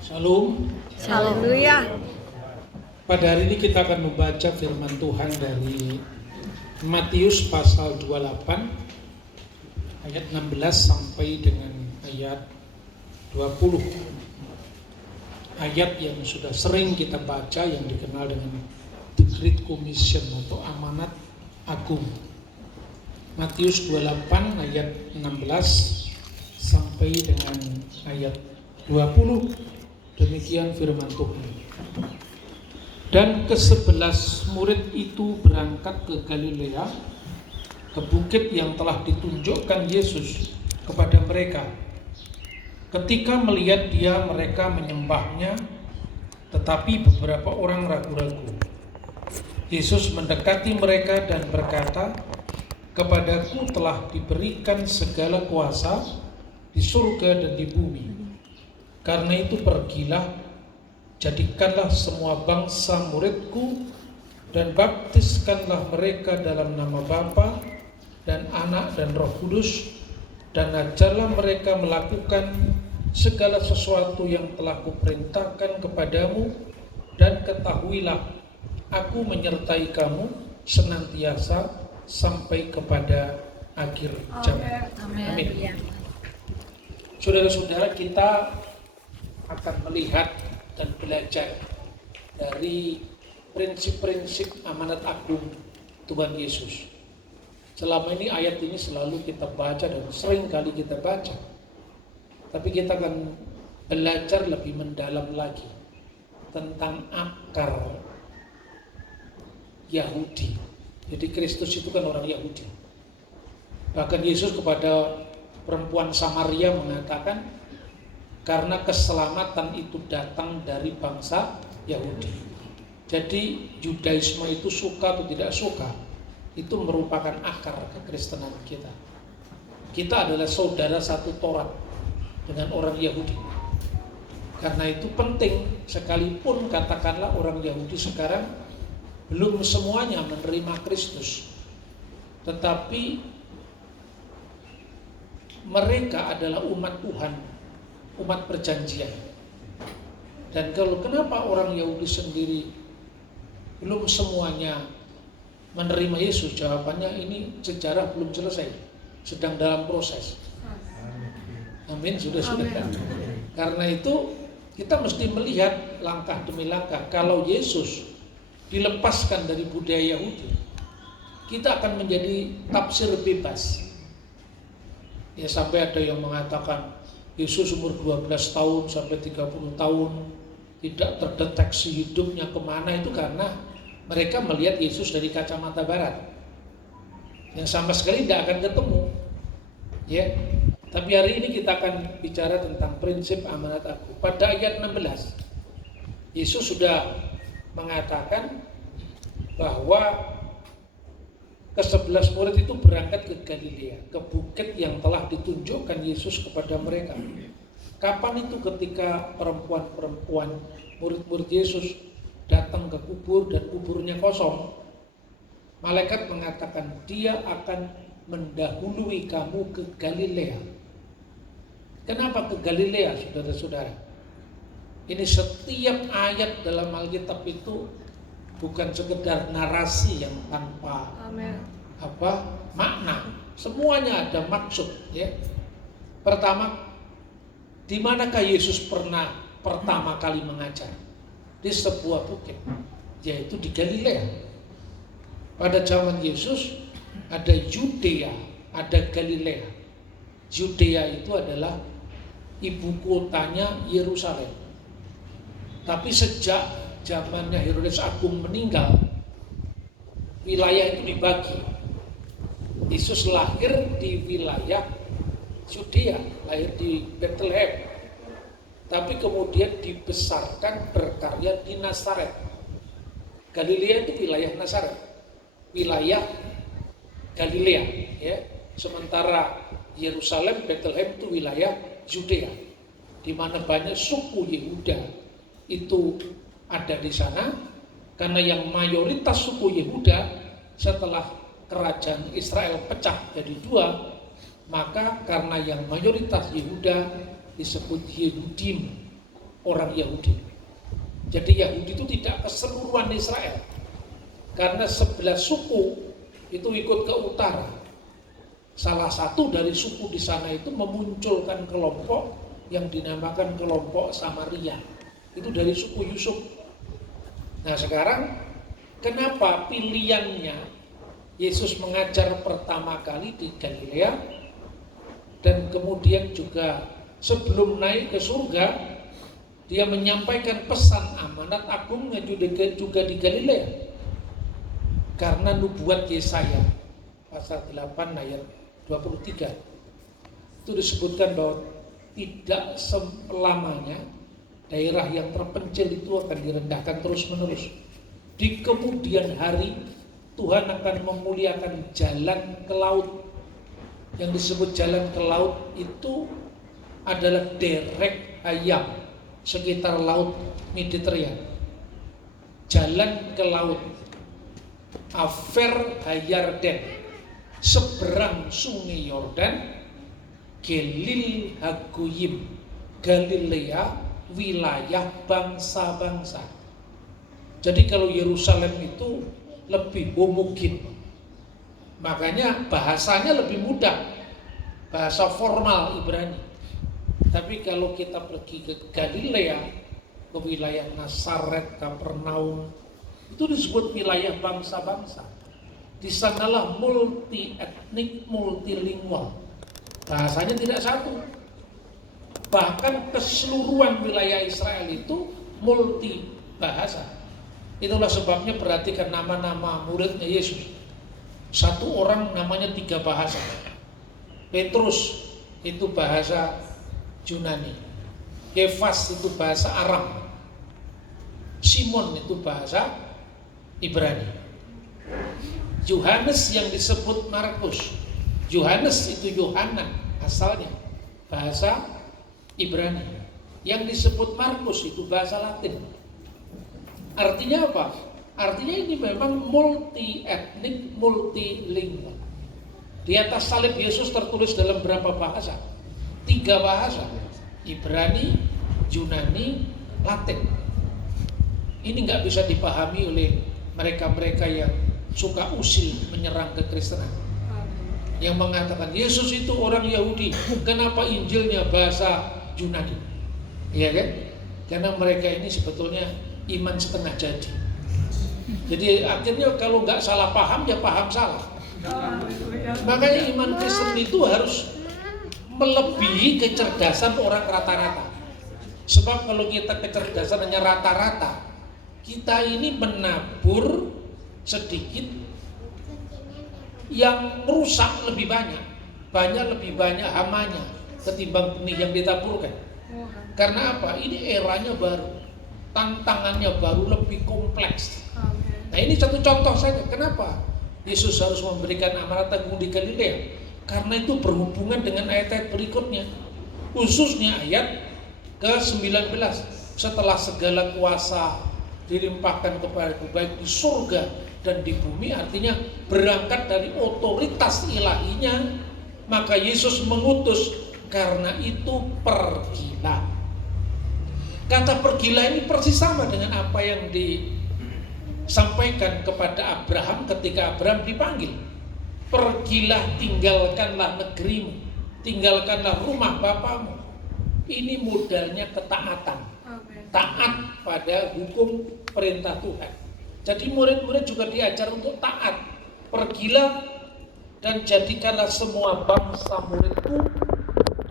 Shalom. Haleluya. Pada hari ini kita akan membaca firman Tuhan dari Matius pasal 28 ayat 16 sampai dengan ayat 20. Ayat yang sudah sering kita baca yang dikenal dengan The Great Commission atau amanat agung. Matius 28 ayat 16 sampai dengan ayat 20. Demikian firman Tuhan. Dan ke-11 murid itu berangkat ke Galilea, ke bukit yang telah ditunjukkan Yesus kepada mereka. Ketika melihat dia, mereka menyembahnya, tetapi beberapa orang ragu-ragu. Yesus mendekati mereka dan berkata, "Kepadaku telah diberikan segala kuasa di surga dan di bumi. Karena itu pergilah, jadikanlah semua bangsa muridku dan baptiskanlah mereka dalam nama Bapa dan Anak dan Roh Kudus, dan ajarlah mereka melakukan segala sesuatu yang telah kuperintahkan kepadamu, dan ketahuilah aku menyertai kamu senantiasa sampai kepada akhir zaman." Amin. Saudara-saudara, kita akan melihat dan belajar dari prinsip-prinsip amanat agung Tuhan Yesus. Selama ini ayat ini selalu kita baca dan sering kali kita baca. Tapi kita akan belajar lebih mendalam lagi tentang akar Yahudi. Jadi Kristus itu kan orang Yahudi. Bahkan Yesus kepada perempuan Samaria mengatakan, karena keselamatan itu datang dari bangsa Yahudi. Jadi Yudaisme itu suka atau tidak suka, itu merupakan akar kekristenan kita. Kita adalah saudara satu Taurat dengan orang Yahudi. Karena itu penting, sekalipun katakanlah orang Yahudi sekarang belum semuanya menerima Kristus, tetapi mereka adalah umat Tuhan, umat perjanjian. Dan kalau kenapa orang Yahudi sendiri belum semuanya menerima Yesus? Jawabannya ini sejarah belum selesai, sedang dalam proses. Amin, sudah. Karena itu kita mesti melihat langkah demi langkah. Kalau Yesus dilepaskan dari budaya Yahudi, kita akan menjadi tafsir bebas. Ya, sampai ada yang mengatakan Yesus umur 12 tahun sampai 30 tahun tidak terdeteksi hidupnya kemana, itu karena mereka melihat Yesus dari kacamata barat yang sama sekali tidak akan ketemu. Ya, tapi hari ini kita akan bicara tentang prinsip amanat agung. Pada ayat 16 Yesus sudah mengatakan bahwa ke-11 murid itu berangkat ke Galilea, ke bukit yang telah ditunjukkan Yesus kepada mereka. Kapan itu? Ketika perempuan-perempuan murid-murid Yesus datang ke kubur dan kuburnya kosong. Malaikat mengatakan, dia akan mendahului kamu ke Galilea. Kenapa ke Galilea, saudara-saudara? Ini setiap ayat dalam Alkitab itu bukan sekedar narasi yang tanpa makna. Semuanya ada maksud, ya. Pertama, di manakah Yesus pernah pertama kali mengajar? Di sebuah bukit, yaitu di Galilea. Pada zaman Yesus ada Yudea, ada Galilea. Yudea itu adalah ibu kotanya Yerusalem. Tapi sejak zamannya Herodes Agung meninggal, wilayah itu dibagi. Yesus lahir di wilayah Yudea, lahir di Bethlehem, tapi kemudian dibesarkan berkarya di Nazaret. Galilea itu wilayah Nazaret, wilayah Galilea, ya. Sementara Yerusalem, Bethlehem itu wilayah Yudea, di mana banyak suku Yehuda itu ada di sana, karena yang mayoritas suku Yehuda setelah kerajaan Israel pecah jadi dua, maka karena yang mayoritas Yehuda disebut Yehudim, orang Yahudi. Jadi Yahudi itu tidak keseluruhan Israel, karena 11 suku itu ikut ke utara. Salah satu dari suku di sana itu memunculkan kelompok yang dinamakan kelompok Samaria. Itu dari suku Yusuf. Nah sekarang kenapa pilihannya Yesus mengajar pertama kali di Galilea, dan kemudian juga sebelum naik ke surga dia menyampaikan pesan amanat agungnya juga di Galilea? Karena nubuat Yesaya pasal 8 ayat 23 itu disebutkan bahwa tidak selamanya daerah yang terpencil itu akan direndahkan terus menerus. Di kemudian hari Tuhan akan memuliakan jalan ke laut. Yang disebut jalan ke laut itu adalah derek Hayam sekitar laut Mediterania. Jalan ke laut Afer Hayarden, seberang sungai Yordan, Gelil Hagoyim, Galilea, wilayah bangsa-bangsa. Jadi kalau Yerusalem itu lebih homogen, makanya bahasanya lebih mudah, bahasa formal Ibrani. Tapi kalau kita pergi ke Galilea, ke wilayah Nazaret, Kapernaum, itu disebut wilayah bangsa-bangsa. Di sanalah multi etnik, multilingual. Bahasanya tidak satu. Bahkan keseluruhan wilayah Israel itu multi bahasa. Itulah sebabnya perhatikan nama-nama muridnya Yesus. Satu orang namanya 3 bahasa. Petrus itu bahasa Yunani. Kefas itu bahasa Aram. Simon itu bahasa Ibrani. Yohanes yang disebut Markus, Yohanes itu Yohanan asalnya, bahasa Ibrani. Yang disebut Markus itu bahasa Latin. Artinya apa? Artinya ini memang multi etnik, multilingual. Di atas salib Yesus tertulis dalam berapa bahasa? 3 bahasa, Ibrani, Yunani, Latin. Ini nggak bisa dipahami oleh mereka-mereka yang suka usil menyerang kekristenan, yang mengatakan Yesus itu orang Yahudi, kenapa Injilnya bahasa Yunani? Iya kan? Karena mereka ini sebetulnya iman setengah jadi. Jadi akhirnya kalau nggak salah paham ya paham salah. Makanya iman Kristen itu harus melebihi kecerdasan orang rata-rata. Sebab kalau kita kecerdasan hanya rata-rata, kita ini menabur sedikit yang merusak lebih lebih banyak hamanya ketimbang benih yang ditaburkan. Karena apa? Ini eranya baru, tantangannya baru, lebih kompleks. Nah ini satu contoh saja. Kenapa Yesus harus memberikan amanat agung di Galilea? Karena itu berhubungan dengan ayat-ayat berikutnya, khususnya ayat ke-19. Setelah segala kuasa dilimpahkan kepadaku baik di surga dan di bumi, artinya berangkat dari otoritas ilahinya, maka Yesus mengutus, karena itu pergilah. Kata pergilah ini persis sama dengan apa yang disampaikan kepada Abraham ketika Abraham dipanggil. Pergilah, tinggalkanlah negerimu, tinggalkanlah rumah bapamu. Ini modalnya ketaatan, taat pada hukum perintah Tuhan. Jadi murid-murid juga diajar untuk taat. Pergilah dan jadikanlah semua bangsa muridku,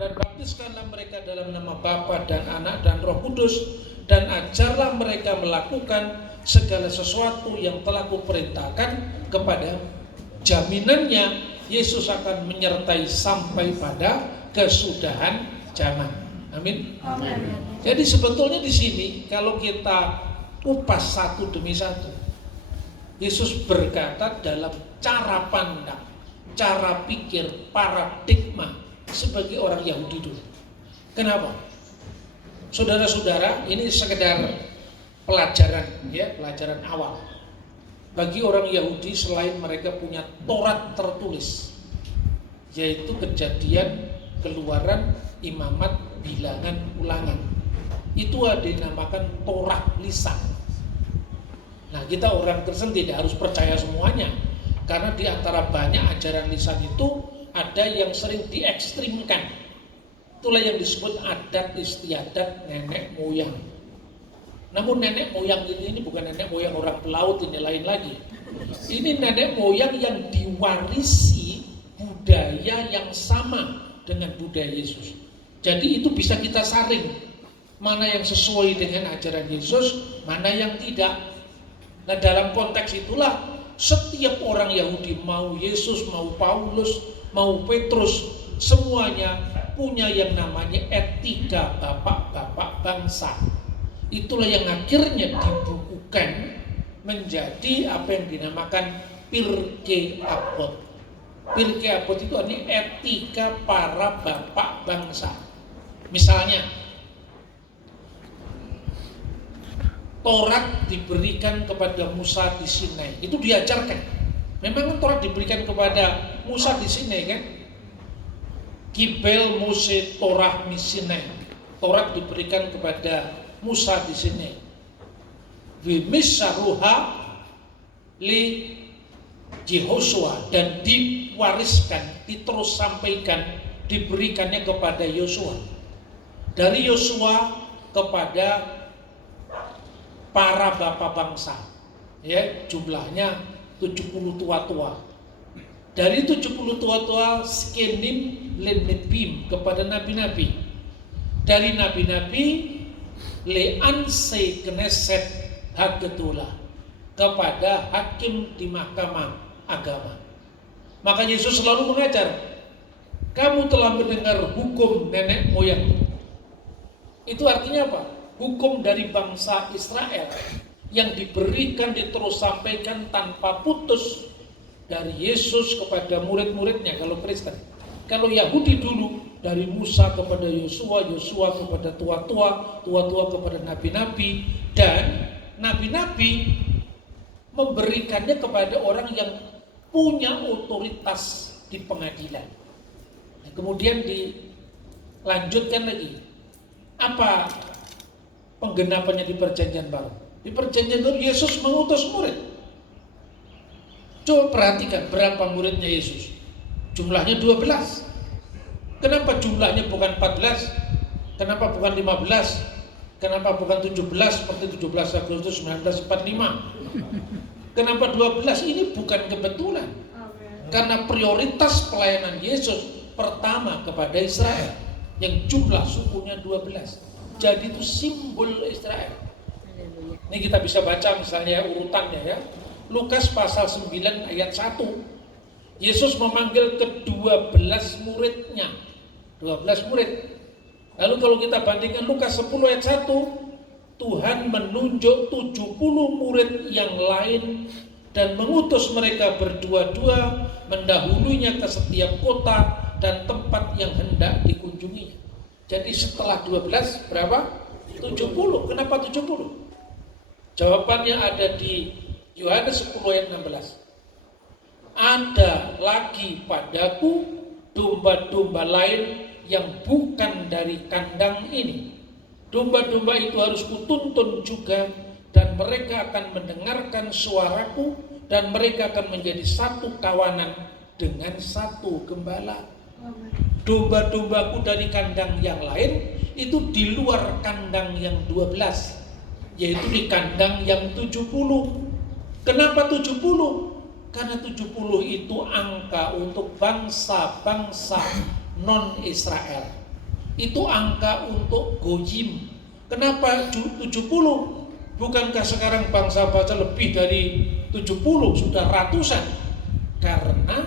dan baptiskanlah mereka dalam nama Bapa dan Anak dan Roh Kudus, dan ajarlah mereka melakukan segala sesuatu yang telah kuperintahkan kepada. Jaminannya Yesus akan menyertai sampai pada kesudahan zaman. Amin. Amin. Jadi sebetulnya di sini kalau kita kupas satu demi satu, Yesus berkata dalam cara pandang, cara pikir, paradigma sebagai orang Yahudi dulu. Kenapa? Saudara-saudara, ini sekedar pelajaran awal. Bagi orang Yahudi selain mereka punya Taurat tertulis, yaitu Kejadian, Keluaran, Imamat, Bilangan, Ulangan. Itu ada yang dinamakan Taurat lisan. Nah, kita orang Kristen tidak harus percaya semuanya, karena di antara banyak ajaran lisan itu ada yang sering diekstrimkan. Itulah yang disebut adat istiadat nenek moyang. Namun nenek moyang ini bukan nenek moyang orang pelaut, ini lain lagi. Ini nenek moyang yang diwarisi budaya yang sama dengan budaya Yesus. Jadi itu bisa kita saring, mana yang sesuai dengan ajaran Yesus, mana yang tidak. Nah, dalam konteks itulah setiap orang Yahudi, mau Yesus, mau Paulus, mau Petrus, semuanya punya yang namanya etika bapak-bapak bangsa. Itulah yang akhirnya dibukukan menjadi apa yang dinamakan Pirkei Avot. Pirkei Avot itu artinya etika para bapak bangsa. Misalnya, Taurat diberikan kepada Musa di Sinai, itu diajarkan. Memang Taurat diberikan kepada Musa di Sinai kan? Kibel Mose Torah Sinai. Taurat diberikan kepada Musa di Sinai. Wimissaruha li Yehosua, dan diwariskan, diterus sampaikan, diberikannya kepada Yosua. Dari Yosua kepada para bapak bangsa, ya, jumlahnya 70 tua-tua. Dari 70 tua-tua skenim lenebim kepada nabi-nabi. Dari nabi-nabi leanse kneset hagetulah kepada hakim di mahkamah agama. Maka Yesus selalu mengajar, kamu telah mendengar hukum nenek moyang. Itu artinya apa? Hukum dari bangsa Israel yang diberikan, diterus sampaikan tanpa putus dari Yesus kepada murid-muridnya kalau Kristen. Kalau Yahudi dulu dari Musa kepada Yosua, Yosua kepada tua-tua, tua-tua kepada nabi-nabi, dan nabi-nabi memberikannya kepada orang yang punya otoritas di pengadilan. Nah, kemudian dilanjutkan lagi. Apa penggenapannya di perjanjian baru? Di perjanjian baru Yesus mengutus murid. Coba perhatikan berapa muridnya Yesus. Jumlahnya 12. Kenapa jumlahnya bukan 14? Kenapa bukan 15? Kenapa bukan 17 seperti 17 Agustus 1945? Kenapa 12? Ini bukan kebetulan. Karena prioritas pelayanan Yesus pertama kepada Israel, yang jumlah sukunya 12. Jadi itu simbol Israel. Ini kita bisa baca misalnya urutannya ya. Lukas pasal 9 ayat 1. Yesus memanggil ke-12 muridnya. 12 murid. Lalu kalau kita bandingkan Lukas 10 ayat 1, Tuhan menunjuk 70 murid yang lain dan mengutus mereka berdua-dua mendahulunya ke setiap kota dan tempat yang hendak dikunjunginya. Jadi setelah 12 berapa? 70. Kenapa 70? Jawabannya ada di Yohanes 10 ayat 16. Ada lagi padaku domba-domba lain yang bukan dari kandang ini. Domba-domba itu harus kutuntun juga, dan mereka akan mendengarkan suaraku, dan mereka akan menjadi satu kawanan dengan satu gembala. Domba-dombaku dari kandang yang lain itu di luar kandang yang 12, yaitu di kandang yang 70. Kenapa 70? Karena 70 itu angka untuk bangsa-bangsa non-Israel. Itu angka untuk Goyim. Kenapa 70? Bukankah sekarang bangsa-bangsa lebih dari 70, sudah ratusan? Karena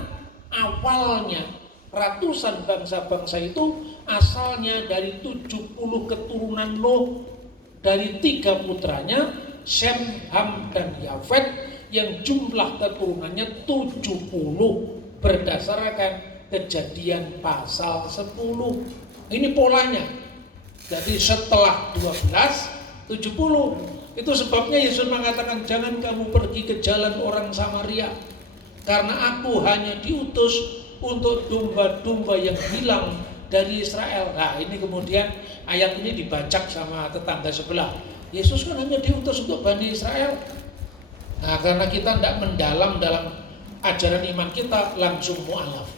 awalnya ratusan bangsa-bangsa itu asalnya dari 70 keturunan Nuh, dari 3 putranya Shem, Ham, dan Yafet, yang jumlah keturunannya 70 berdasarkan Kejadian pasal 10. Ini polanya. Jadi setelah 12, 70. Itu sebabnya Yesus mengatakan jangan kamu pergi ke jalan orang Samaria, karena aku hanya diutus untuk domba-domba yang hilang dari Israel. Nah ini kemudian ayat ini dibacak sama tetangga sebelah. Yesus kan hanya diutus untuk Bani Israel. Nah karena kita tidak mendalam dalam ajaran iman kita, langsung mu'alaf.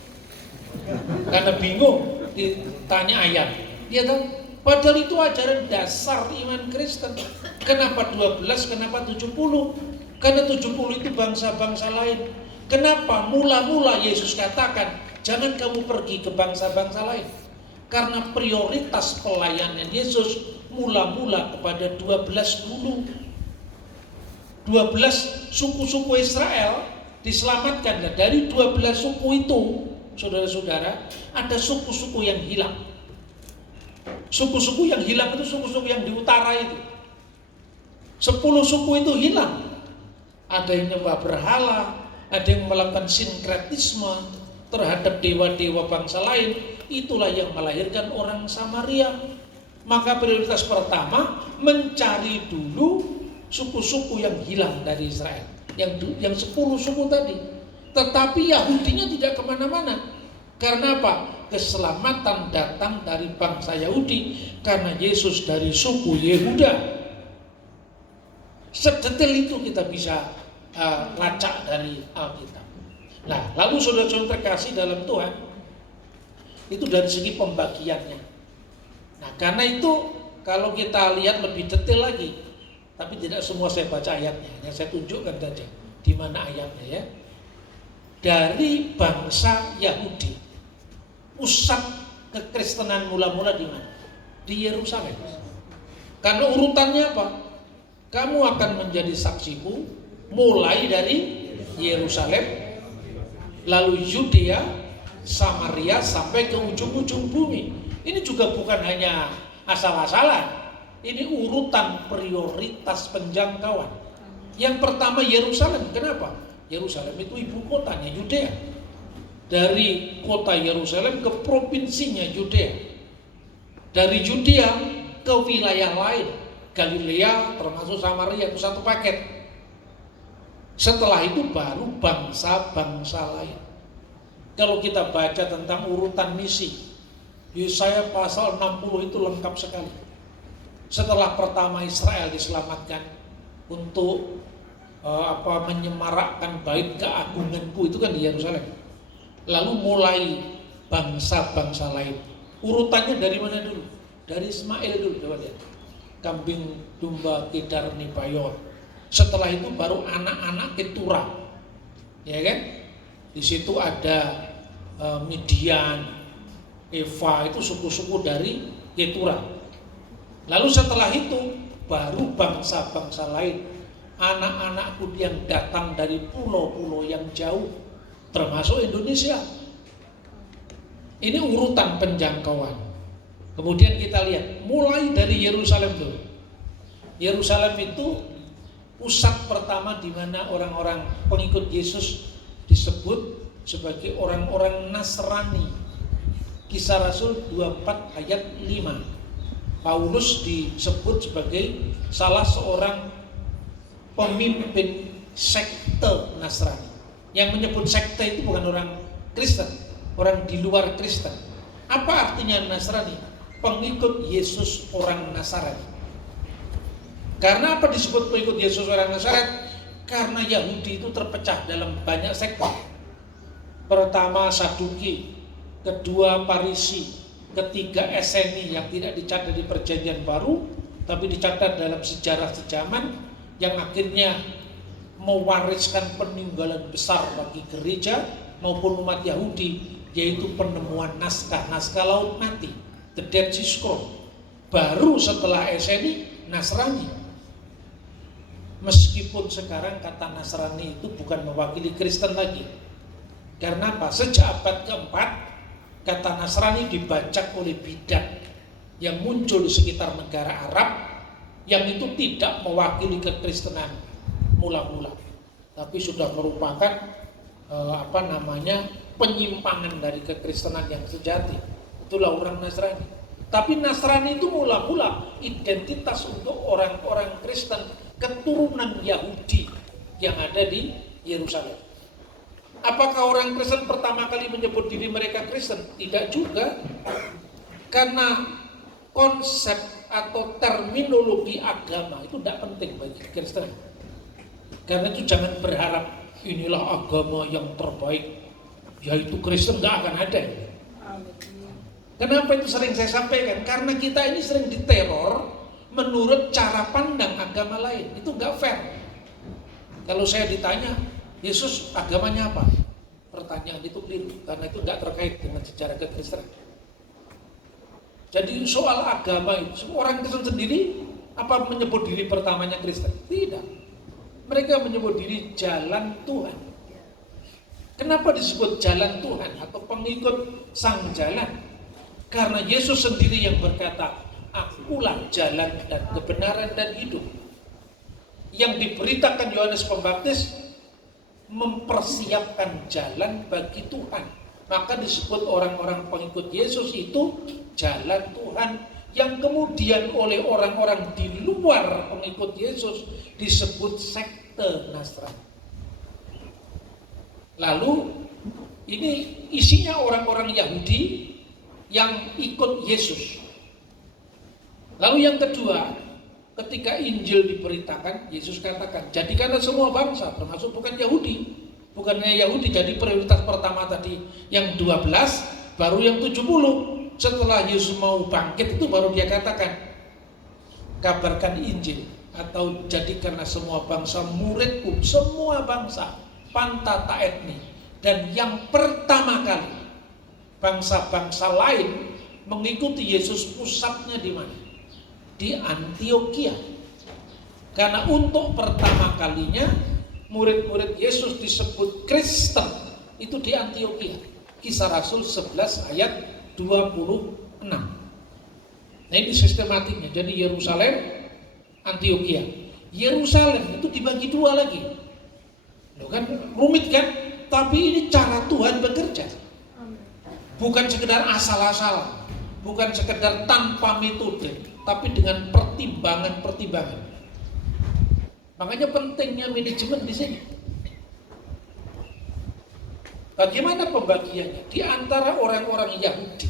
Karena bingung ditanya ayat. Ya kan? Padahal itu ajaran dasar iman Kristen. Kenapa 12, kenapa 70? Karena 70 itu bangsa-bangsa lain. Kenapa mula-mula Yesus katakan jangan kamu pergi ke bangsa-bangsa lain? Karena prioritas pelayanan Yesus mula-mula kepada 12 dulu. 12 suku-suku Israel diselamatkan. Dari 12 suku itu, saudara-saudara, ada suku-suku yang hilang. Suku-suku yang hilang itu suku-suku yang di utara itu. 10 suku itu hilang. Ada yang nyembah berhala, ada yang melakukan sinkretisme terhadap dewa-dewa bangsa lain. Itulah yang melahirkan orang Samaria. Maka prioritas pertama mencari dulu suku-suku yang hilang dari Israel, yang 10 suku tadi. Tetapi Yahudinya tidak kemana-mana. Karena apa? Keselamatan datang dari bangsa Yahudi, karena Yesus dari suku Yehuda. Sedetail itu kita bisa lacak dari Alkitab. Nah, lalu saudara-saudara terkasih dalam Tuhan, itu dari segi pembagiannya. Nah, karena itu kalau kita lihat lebih detail lagi, tapi tidak semua saya baca ayatnya, yang saya tunjukkan saja di mana ayatnya ya. Dari bangsa Yahudi, pusat kekristenan mula-mula di mana? Di Yerusalem. Karena urutannya apa? Kamu akan menjadi saksiku mulai dari Yerusalem, lalu Yudea, Samaria sampai ke ujung-ujung bumi. Ini juga bukan hanya asal-asalan. Ini urutan prioritas penjangkauan. Yang pertama Yerusalem. Kenapa? Yerusalem itu ibu kotanya Yudea. Dari kota Yerusalem ke provinsinya Yudea. Dari Yudea ke wilayah lain, Galilea termasuk Samaria, itu satu paket. Setelah itu baru bangsa-bangsa lain. Kalau kita baca tentang urutan misi, Yesaya pasal 60 itu lengkap sekali. Setelah pertama Israel diselamatkan untuk menyemarakkan bait keagunganku, itu kan di Yerusalem. Lalu mulai bangsa-bangsa lain. Urutannya dari mana dulu? Dari Ismail dulu, coba lihat. Kambing domba Kedar Nebayon. Setelah itu baru anak-anak Ketura. Ya kan? Di situ ada Midian, Eva, itu suku-suku dari Ketura. Lalu setelah itu baru bangsa-bangsa lain. Anak-anakku yang datang dari pulau-pulau yang jauh, termasuk Indonesia. Ini urutan penjangkauan. Kemudian kita lihat, mulai dari Yerusalem dulu. Yerusalem itu pusat pertama di mana orang-orang pengikut Yesus disebut sebagai orang-orang Nasrani. Kisah Rasul 24 ayat 5. Paulus disebut sebagai salah seorang pemimpin sekte Nasrani. Yang menyebut sekte itu bukan orang Kristen, orang di luar Kristen. Apa artinya Nasrani? Pengikut Yesus orang Nazaret. Karena apa disebut pengikut Yesus orang Nazaret? Karena Yahudi itu terpecah dalam banyak sekte. Pertama Saduki, kedua Parisi, ketiga Eseni yang tidak dicatat di Perjanjian Baru, tapi dicatat dalam sejarah sejaman, yang akhirnya mewariskan peninggalan besar bagi gereja maupun umat Yahudi, yaitu penemuan naskah laut mati, the Dead Sea Scroll. Baru setelah Eseni, Nasrani. Meskipun sekarang kata Nasrani itu bukan mewakili Kristen lagi. Karena apa? Sejak abad keempat, kata Nasrani dibajak oleh bidat yang muncul di sekitar negara Arab, yang itu tidak mewakili kekristenan mula-mula, tapi sudah merupakan penyimpangan dari kekristenan yang sejati. Itulah orang Nasrani. Tapi Nasrani itu mula-mula identitas untuk orang-orang Kristen keturunan Yahudi yang ada di Yerusalem. Apakah orang Kristen pertama kali menyebut diri mereka Kristen? Tidak juga. Karena konsep atau terminologi agama itu tidak penting bagi Kristen. Karena itu jangan berharap inilah agama yang terbaik, yaitu Kristen, nggak akan ada. Kenapa itu sering saya sampaikan? Karena kita ini sering diteror menurut cara pandang agama lain. Itu nggak fair. Kalau saya ditanya, Yesus agamanya apa? Pertanyaan itu keliru, karena itu nggak terkait dengan sejarah kekristenan. Jadi soal agama itu, orang Kristen sendiri apa menyebut diri pertamanya Kristen? Tidak. Mereka menyebut diri jalan Tuhan. Kenapa disebut jalan Tuhan atau pengikut sang jalan? Karena Yesus sendiri yang berkata, akulah jalan dan kebenaran dan hidup. Yang diberitakan Yohanes Pembaptis mempersiapkan jalan bagi Tuhan. Maka disebut orang-orang pengikut Yesus itu jalan Tuhan, yang kemudian oleh orang-orang di luar pengikut Yesus disebut sekte Nasrani. Lalu ini isinya orang-orang Yahudi yang ikut Yesus. Lalu yang kedua, ketika Injil diberitakan, Yesus katakan, jadikanlah semua bangsa, termasuk bukan Yahudi. Bukannya Yahudi jadi prioritas pertama tadi yang 12, baru yang 70. Setelah Yesus mau bangkit itu baru dia katakan, kabarkan Injil atau jadikanlah semua bangsa muridku, semua bangsa, pantata etni. Dan yang pertama kali bangsa-bangsa lain mengikuti Yesus, pusatnya di mana? Di Antiokhia. Karena untuk pertama kalinya murid-murid Yesus disebut Kristen itu di Antiokhia. Kisah Rasul 11 ayat 26. Nah ini sistematiknya. Jadi Yerusalem, Antiokhia. Yerusalem itu dibagi dua lagi. Loh kan rumit kan? Tapi ini cara Tuhan bekerja. Bukan sekedar asal-asalan, bukan sekedar tanpa metode, tapi dengan pertimbangan-pertimbangan. Makanya pentingnya manajemen di sini. Bagaimana pembagiannya? Di antara orang-orang Yahudi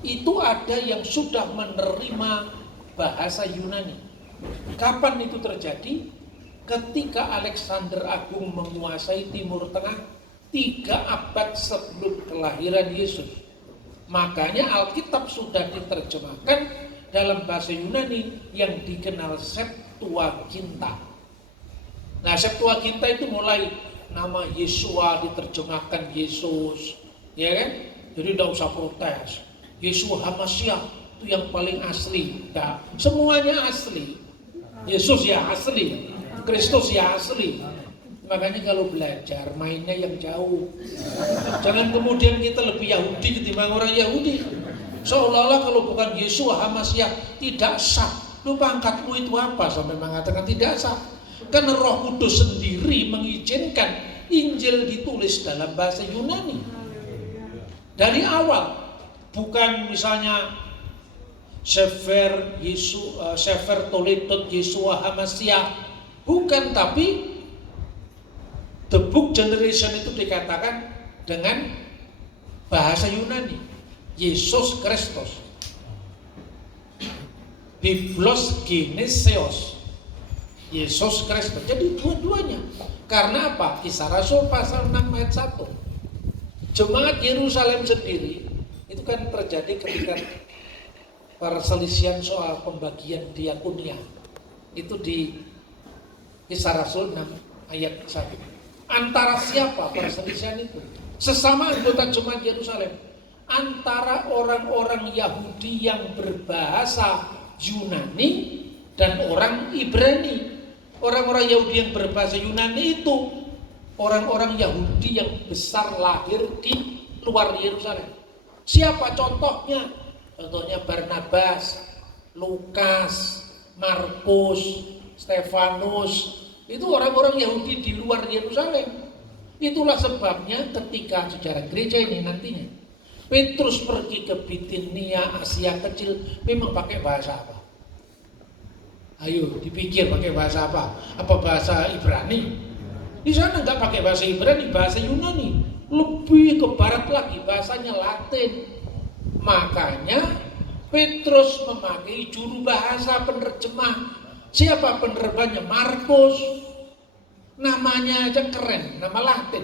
itu ada yang sudah menerima bahasa Yunani. Kapan itu terjadi? Ketika Alexander Agung menguasai Timur Tengah 3 abad sebelum kelahiran Yesus. Makanya Alkitab sudah diterjemahkan dalam bahasa Yunani yang dikenal Septuaginta. Nah, Septuaginta itu mulai nama Yesua diterjemahkan Yesus, ya kan? Jadi tidak usah protes. Yesua Hamasyah itu yang paling asli. Nah, semuanya asli. Yesus ya asli, Kristus ya asli. Makanya kalau belajar mainnya yang jauh. Jangan kemudian kita lebih Yahudi ketimbang orang Yahudi. Seolah-olah kalau bukan Yesua Hamasyah tidak sah. Lu pangkatmu itu apa sampai mengatakan tidak sah? Karena Roh Kudus sendiri mengizinkan Injil ditulis dalam bahasa Yunani. Dari awal, bukan misalnya Sefer Toledot Yesua Hamasyah, bukan, tapi the book generation itu dikatakan dengan bahasa Yunani, Yesus Kristus, Biblos Geneseos, Yesus Kristus. Jadi dua-duanya. Karena apa? Kisah Rasul pasal 6 ayat 1. Jemaat Yerusalem sendiri itu kan terjadi ketika perselisihan soal pembagian diakonia. Itu di Kisah Rasul 6 ayat 1. Antara siapa perselisihan itu? Sesama anggota jemaat Yerusalem. Antara orang-orang Yahudi yang berbahasa Yunani dan orang Ibrani. Orang-orang Yahudi yang berbahasa Yunani itu orang-orang Yahudi yang besar lahir di luar Yerusalem. Siapa contohnya? Contohnya Barnabas, Lukas, Markus, Stefanus. Itu orang-orang Yahudi di luar Yerusalem. Itulah sebabnya ketika sejarah gereja ini nantinya Petrus pergi ke Bitinia, Asia Kecil, memang pakai bahasa apa? Ayo dipikir pakai bahasa apa? Apa bahasa Ibrani? Di sana nggak pakai bahasa Ibrani, bahasa Yunani. Lebih ke barat lagi, bahasanya Latin. Makanya Petrus memakai juru bahasa penerjemah. Siapa penerjemahnya? Markus. Namanya aja keren, nama Latin.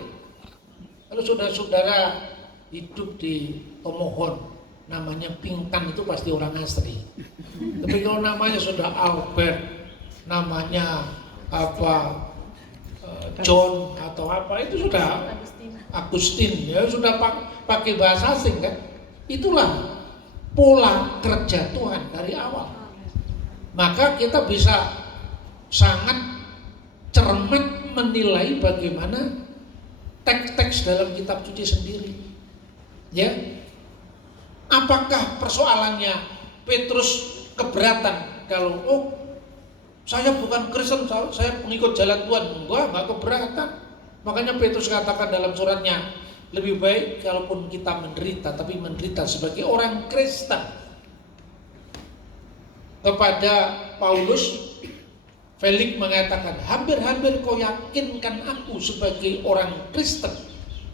Kalau saudara-saudara hidup di Tomohon, namanya Pinkan itu pasti orang asli. Tapi kalau namanya sudah Albert, namanya apa John atau apa, itu sudah Agustin, ya sudah pakai bahasa asing kan. Itulah pola kerja Tuhan dari awal. Maka kita bisa sangat cermat menilai bagaimana teks-teks dalam kitab suci sendiri. Ya. Apakah persoalannya Petrus keberatan kalau saya bukan Kristen, saya pengikut jalan Tuhan? Enggak keberatan. Makanya Petrus katakan dalam suratnya, lebih baik kalaupun kita menderita, tapi menderita sebagai orang Kristen. Kepada Paulus, Felix mengatakan, hampir-hampir kau yakinkan aku sebagai orang Kristen.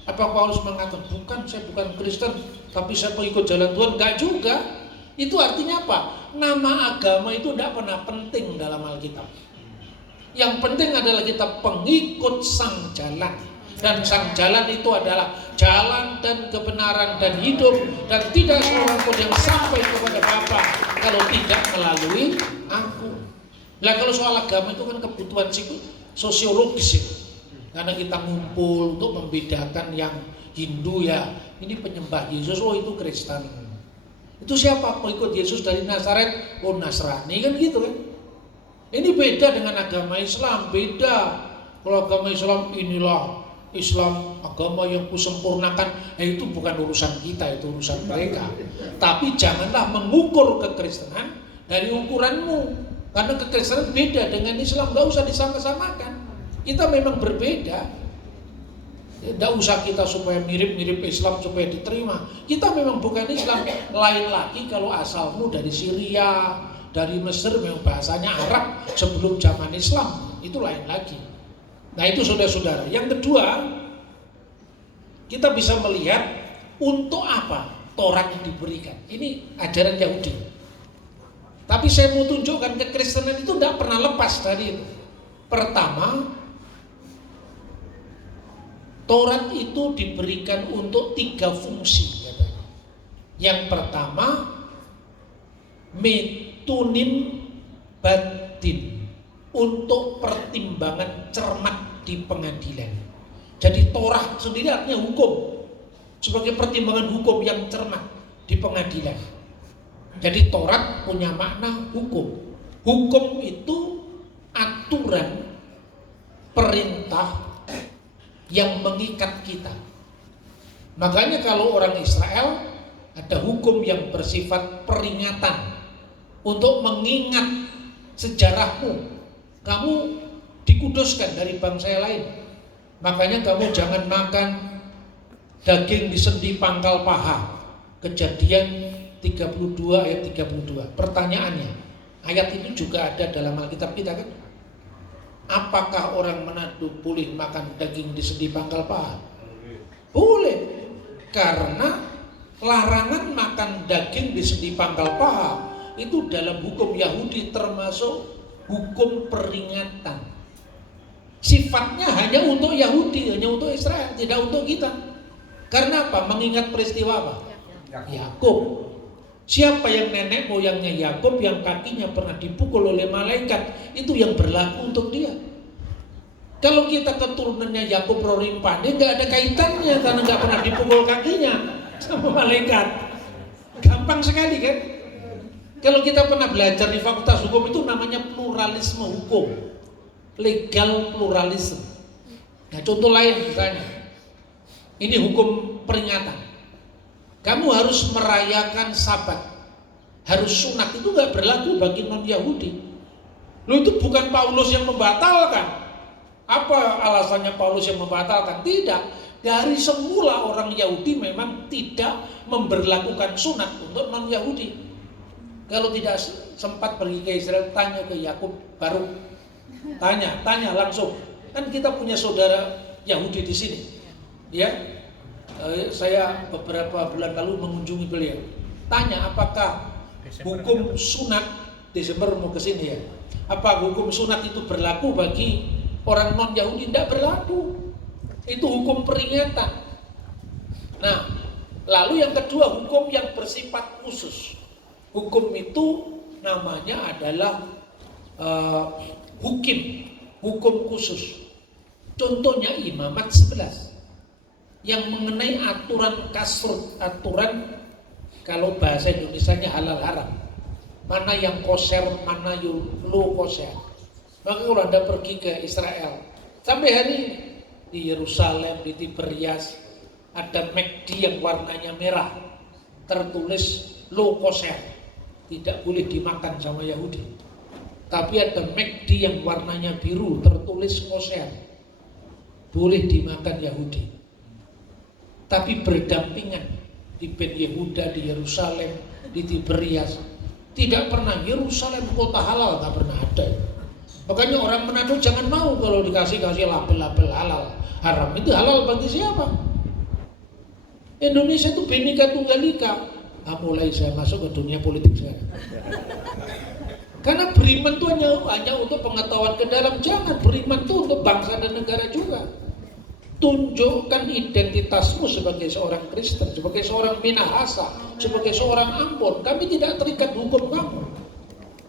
Apa Paulus mengatakan, bukan, saya bukan Kristen, tapi saya pengikut jalan Tuhan? Enggak juga. Itu artinya apa? Nama agama itu tidak pernah penting dalam Alkitab. Yang penting adalah kita pengikut sang jalan. Dan sang jalan itu adalah jalan dan kebenaran dan hidup. Dan tidak seorang pun yang sampai kepada Bapa kalau tidak melalui aku. Nah kalau soal agama itu kan kebutuhan sosiologis ya. Karena kita ngumpul untuk membedakan yang Hindu ya, ini penyembah Yesus, itu Kristen. Itu siapa? Pengikut Yesus dari Nazaret, Nasrani kan gitu kan. Ini beda dengan agama Islam, beda. Kalau agama Islam inilah Islam, agama yang kusempurnakan, itu bukan urusan kita, itu urusan mereka. Tapi janganlah mengukur kekristenan dari ukuranmu, karena kekristenan beda dengan Islam, gak usah disama-samakan. Kita memang berbeda. Tidak usah kita supaya mirip-mirip Islam supaya diterima. Kita memang bukan Islam. Lain lagi kalau asalmu dari Syria, dari Mesir, memang bahasanya Arab sebelum zaman Islam, itu lain lagi. Nah itu saudara-saudara. Yang kedua, kita bisa melihat untuk apa Taurat diberikan. Ini ajaran Yahudi. Tapi saya mau tunjukkan kekristenan itu tidak pernah lepas dari itu. Pertama, Taurat itu diberikan untuk 3 fungsi. Yang pertama, metunim batin, untuk pertimbangan cermat di pengadilan. Jadi Taurat sendiri artinya hukum, sebagai pertimbangan hukum yang cermat di pengadilan. Jadi Taurat punya makna hukum. Hukum itu aturan, perintah yang mengikat kita. Makanya kalau orang Israel ada hukum yang bersifat peringatan untuk mengingat sejarahmu. Kamu dikuduskan dari bangsa yang lain. Makanya kamu jangan makan daging di sendi pangkal paha. Kejadian 32 ayat 32. Pertanyaannya, ayat ini juga ada dalam Alkitab kita kan? Apakah orang Manado boleh makan daging di sendi pangkal paha? Boleh. Karena larangan makan daging di sendi pangkal paha itu dalam hukum Yahudi termasuk hukum peringatan. Sifatnya hanya untuk Yahudi, hanya untuk Israel, tidak untuk kita. Karena apa? Mengingat peristiwa apa? Yakub. Siapa yang nenek moyangnya Yakub yang kakinya pernah dipukul oleh malaikat, itu yang berlaku untuk dia. Kalau kita keturunannya Yakub Rorimpande, nggak ada kaitannya karena nggak pernah dipukul kakinya sama malaikat. Gampang sekali kan? Kalau kita pernah belajar di fakultas hukum itu namanya pluralisme hukum, legal pluralisme. Nah contoh lain misalnya, ini hukum peringatan. Kamu harus merayakan Sabat, harus sunat, itu nggak berlaku bagi non Yahudi. Lo itu bukan Paulus yang membatalkan. Apa alasannya Paulus yang membatalkan? Tidak. Dari semula orang Yahudi memang tidak memberlakukan sunat untuk non Yahudi. Kalau tidak sempat pergi ke Israel, tanya ke Yakub, baru tanya langsung. Kan kita punya saudara Yahudi di sini. Ya, saya beberapa bulan lalu mengunjungi beliau. Tanya apakah hukum sunat, Desember mau ke sini ya. Apa hukum sunat itu berlaku bagi orang non Yahudi? Tidak berlaku. Itu hukum peringatan. Nah, lalu yang kedua, hukum yang bersifat khusus. Hukum itu namanya adalah hukum khusus. Contohnya Imamat 11 yang mengenai aturan kasrut, aturan kalau bahasa Indonesianya halal haram. Mana yang kosher, mana yang lo kosher. Maka kalau Anda pergi ke Israel, sampai hari ini di Yerusalem, di Tiberias, ada McD yang warnanya merah, tertulis lo kosher, tidak boleh dimakan sama Yahudi. Tapi ada McD yang warnanya biru, tertulis kosher, boleh dimakan Yahudi. Tapi berdampingan di Bet Yehuda, di Yerusalem, di Tiberias. Tidak pernah Yerusalem kota halal, nggak pernah ada. Makanya orang Manado jangan mau kalau dikasih label-label halal haram. Itu halal bagi siapa? Indonesia itu Bhinneka Tunggal Ika. Nah, mulai saya masuk ke dunia politik sekarang. Karena beriman itu hanya untuk pengetahuan ke dalam, jangan beriman itu untuk bangsa dan negara juga. Tunjukkan identitasmu sebagai seorang Kristen, sebagai seorang Minahasa, sebagai seorang Ambon. Kami tidak terikat hukum kamu,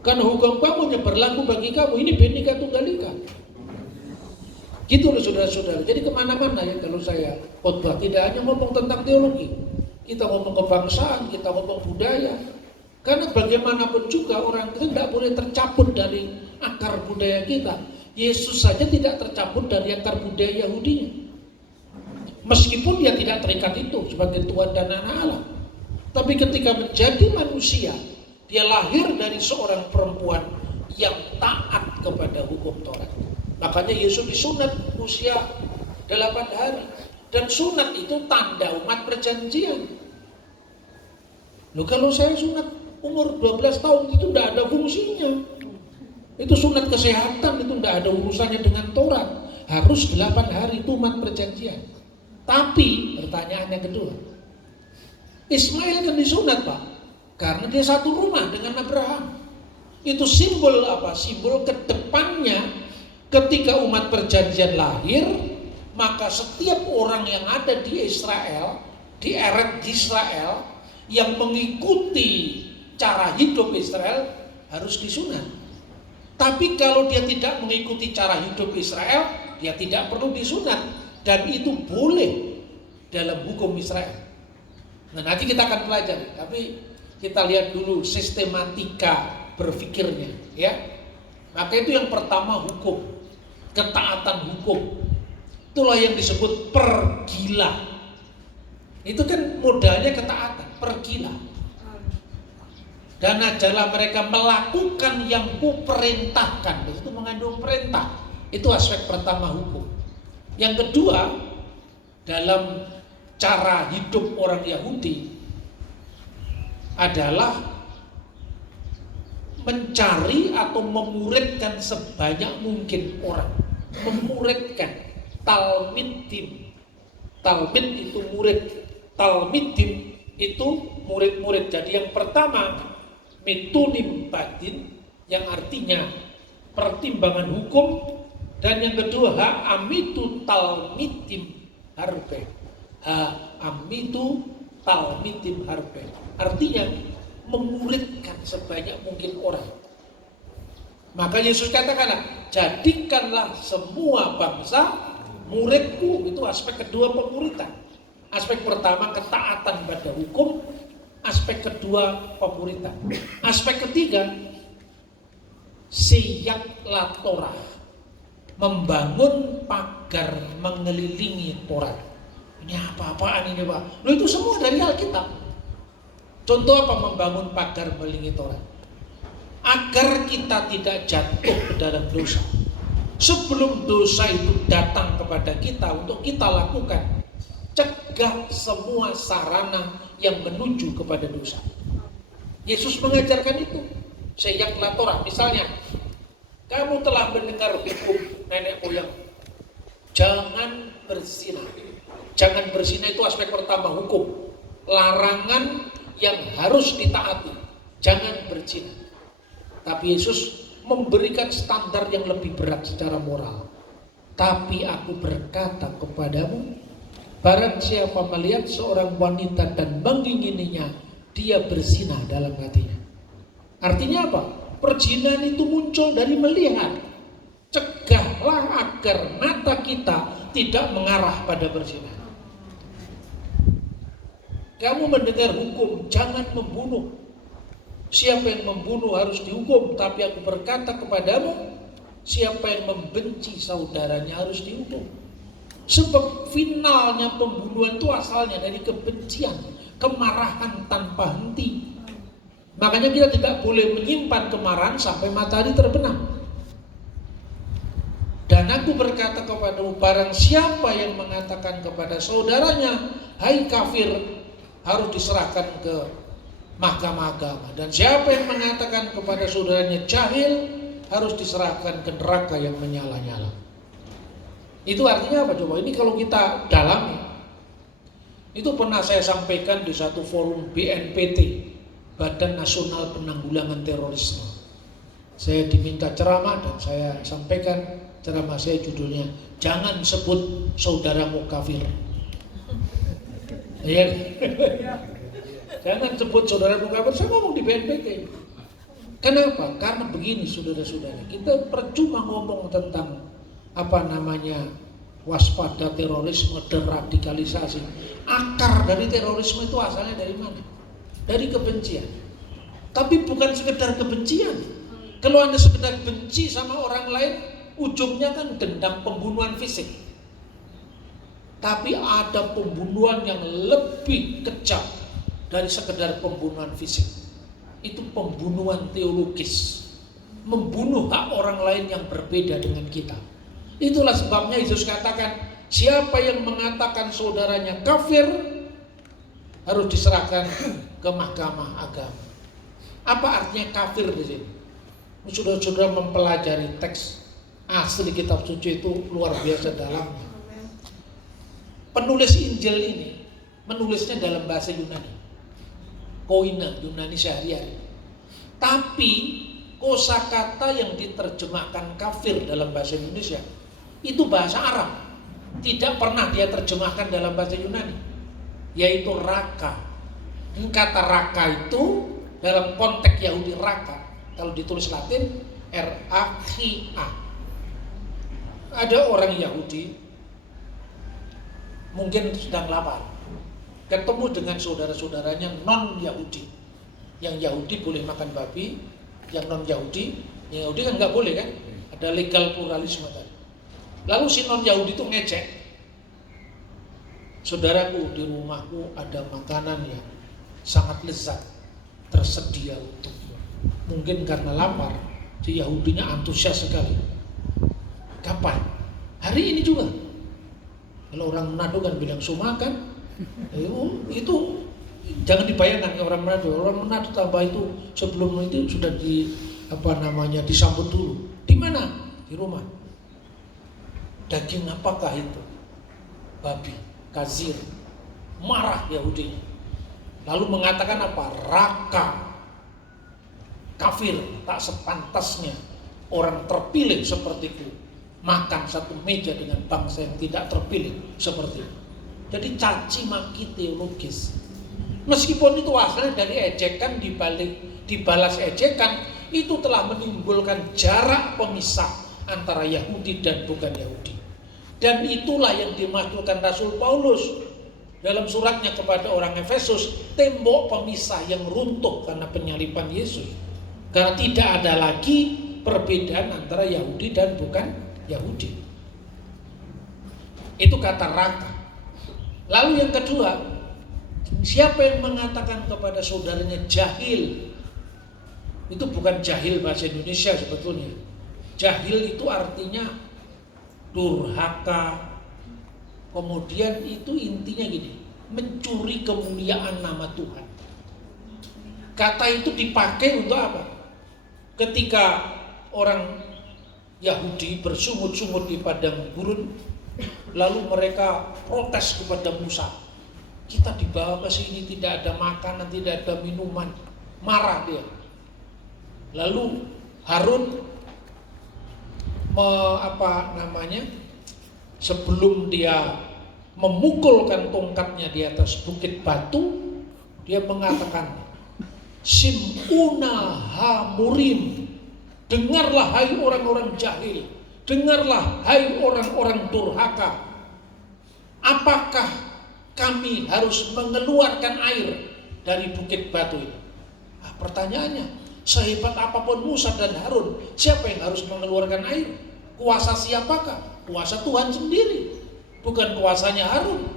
karena hukum kamu hanya berlaku bagi kamu. Ini Bhinneka Tunggal Ika. Gitu loh saudara-saudara. Jadi kemana-mana ya kalau saya khotbah tidak hanya ngomong tentang teologi, kita ngomong kebangsaan, kita ngomong budaya. Karena bagaimanapun juga orang itu tidak boleh tercabut dari akar budaya kita. Yesus saja tidak tercabut dari akar budaya Yahudinya. Meskipun dia tidak terikat itu sebagai Tuhan dan anak Allah. Tapi ketika menjadi manusia, dia lahir dari seorang perempuan yang taat kepada hukum Taurat. Makanya Yesus disunat usia 8 hari. Dan sunat itu tanda umat perjanjian. Loh, kalau saya sunat umur 12 tahun itu tidak ada fungsinya. Itu sunat kesehatan, itu tidak ada urusannya dengan Taurat. Harus 8 hari itu umat perjanjian. Tapi pertanyaan yang kedua, Ismail kan disunat Pak, karena dia satu rumah dengan Abraham. Itu simbol apa? Simbol kedepannya ketika umat perjanjian lahir, maka setiap orang yang ada di Israel, di eret Israel, yang mengikuti cara hidup Israel harus disunat. Tapi kalau dia tidak mengikuti cara hidup Israel, dia tidak perlu disunat. Dan itu boleh dalam hukum Israel. Nah, nanti kita akan pelajari. Tapi kita lihat dulu sistematika berpikirnya, ya. Maka itu yang pertama hukum, ketaatan hukum. Itulah yang disebut pergilah. Itu kan modalnya ketaatan, pergilah. Dan ajalah mereka melakukan yang kuperintahkan. Itu mengandung perintah. Itu aspek pertama hukum. Yang kedua, dalam cara hidup orang Yahudi adalah mencari atau memuridkan sebanyak mungkin orang. Memuridkan. Talmidim. Talmid itu murid. Talmidim itu murid-murid. Jadi yang pertama, mitunim badin, yang artinya pertimbangan hukum. Dan yang kedua, ha'amitu talmidim harbe. Ha'amitu talmidim harbe. Artinya memuridkan sebanyak mungkin orang. Maka Yesus katakan, jadikanlah semua bangsa muridku. Itu aspek kedua pemuridan. Aspek pertama ketaatan pada hukum. Aspek kedua pemuridan. Aspek ketiga, siyakla Torah. Membangun pagar mengelilingi Taurat. Ini apa-apaan ini Pak? Loh, itu semua dari Alkitab. Contoh apa membangun pagar mengelilingi Taurat? Agar kita tidak jatuh ke dalam dosa. Sebelum dosa itu datang kepada kita untuk kita lakukan, cegah semua sarana yang menuju kepada dosa. Yesus mengajarkan itu. Seyakla Torah, misalnya, kamu telah mendengar hukum nenek moyang, jangan berzina. Jangan berzina itu aspek pertama hukum, larangan yang harus ditaati. Jangan berzina. Tapi Yesus memberikan standar yang lebih berat secara moral. Tapi aku berkata kepadamu, barang siapa melihat seorang wanita dan mengingininya, dia berzina dalam hatinya. Artinya apa? Perzinahan itu muncul dari melihat. Cegahlah agar mata kita tidak mengarah pada perzinahan. Kamu mendengar hukum, jangan membunuh. Siapa yang membunuh harus dihukum. Tapi aku berkata kepadamu, siapa yang membenci saudaranya harus dihukum. Sebab finalnya pembunuhan itu asalnya dari kebencian, kemarahan tanpa henti. Makanya kita tidak boleh menyimpan kemarahan sampai matahari terbenam. Dan aku berkata kepadamu, barang siapa yang mengatakan kepada saudaranya, hai kafir, harus diserahkan ke mahkamah agama. Dan siapa yang mengatakan kepada saudaranya jahil, harus diserahkan ke neraka yang menyala-nyala. Itu artinya apa coba? Ini kalau kita dalami, itu pernah saya sampaikan di satu forum BNPT, Badan Nasional Penanggulangan Terorisme. Saya diminta ceramah dan saya sampaikan ceramah saya judulnya, jangan sebut saudaramu kafir. Ya, jangan sebut saudaramu kafir. Saya ngomong di BNPT. Kenapa? Karena begini saudara-saudara, kita percuma ngomong tentang waspada terorisme, deradikalisasi. Akar dari terorisme itu asalnya dari mana? Dari kebencian. Tapi bukan sekedar kebencian. Kalau Anda sekedar benci sama orang lain, ujungnya kan dendam, pembunuhan fisik. Tapi ada pembunuhan yang lebih kejam dari sekedar pembunuhan fisik. Itu pembunuhan teologis. Membunuh hak orang lain yang berbeda dengan kita. Itulah sebabnya Yesus katakan, siapa yang mengatakan saudaranya kafir harus diserahkan ke mahkamah agama. Apa artinya kafir di sini? Saudara-saudara mempelajari teks asli kitab suci itu luar biasa dalamnya. Penulis Injil ini menulisnya dalam bahasa Yunani, koine, Yunani sehari-hari. Tapi kosakata yang diterjemahkan kafir dalam bahasa Indonesia itu bahasa Arab. Tidak pernah dia terjemahkan dalam bahasa Yunani, yaitu raka. Kata raka itu dalam konteks Yahudi raka, kalau ditulis Latin R-A-K-A. Ada orang Yahudi mungkin sedang lapar, ketemu dengan saudara-saudaranya non-Yahudi. Yang Yahudi boleh makan babi, yang non-Yahudi, yang Yahudi kan nggak boleh kan? Ada legal pluralisme tadi. Lalu si non-Yahudi itu ngecek, saudaraku, di rumahku ada makanan yang sangat lezat tersedia untukmu. Mungkin karena lapar, si Yahudinya antusias sekali. Kapan? Hari ini juga. Kalau orang Manado kan bilang sumakan, itu jangan dibayangkan ke orang Manado. Orang Manado tambah itu sebelum itu sudah disambut dulu. Di mana? Di rumah. Daging apakah itu? Babi, kazir. Marah Yahudinya. Lalu mengatakan apa? Raka. Kafir, tak sepantasnya orang terpilih sepertiku makan satu meja dengan bangsa yang tidak terpilih seperti itu. Jadi caci maki teologis. Meskipun itu asalnya dari ejekan, dibalas ejekan, itu telah menimbulkan jarak pemisah antara Yahudi dan bukan Yahudi. Dan itulah yang dimaksudkan Rasul Paulus dalam suratnya kepada orang Efesus, tembok pemisah yang runtuh karena penyaliban Yesus. Karena tidak ada lagi perbedaan antara Yahudi dan bukan Yahudi. Itu kata raka. Lalu yang kedua, siapa yang mengatakan kepada saudaranya jahil? Itu bukan jahil bahasa Indonesia sebetulnya. Jahil itu artinya durhaka. Kemudian itu intinya gini, mencuri kemuliaan nama Tuhan. Kata itu dipakai untuk apa? Ketika orang Yahudi bersungut-sungut di padang gurun, lalu mereka protes kepada Musa. Kita dibawa ke sini tidak ada makanan, tidak ada minuman. Marah dia. Lalu Harun sebelum dia memukulkan tongkatnya di atas bukit batu, dia mengatakan, Sim'una hamurim, dengarlah hai orang-orang jahil, dengarlah hai orang-orang durhaka. Apakah kami harus mengeluarkan air dari bukit batu ini? Nah, pertanyaannya, sehebat apapun Musa dan Harun, siapa yang harus mengeluarkan air? Kuasa siapakah? Kuasa Tuhan sendiri, bukan kuasanya Harun,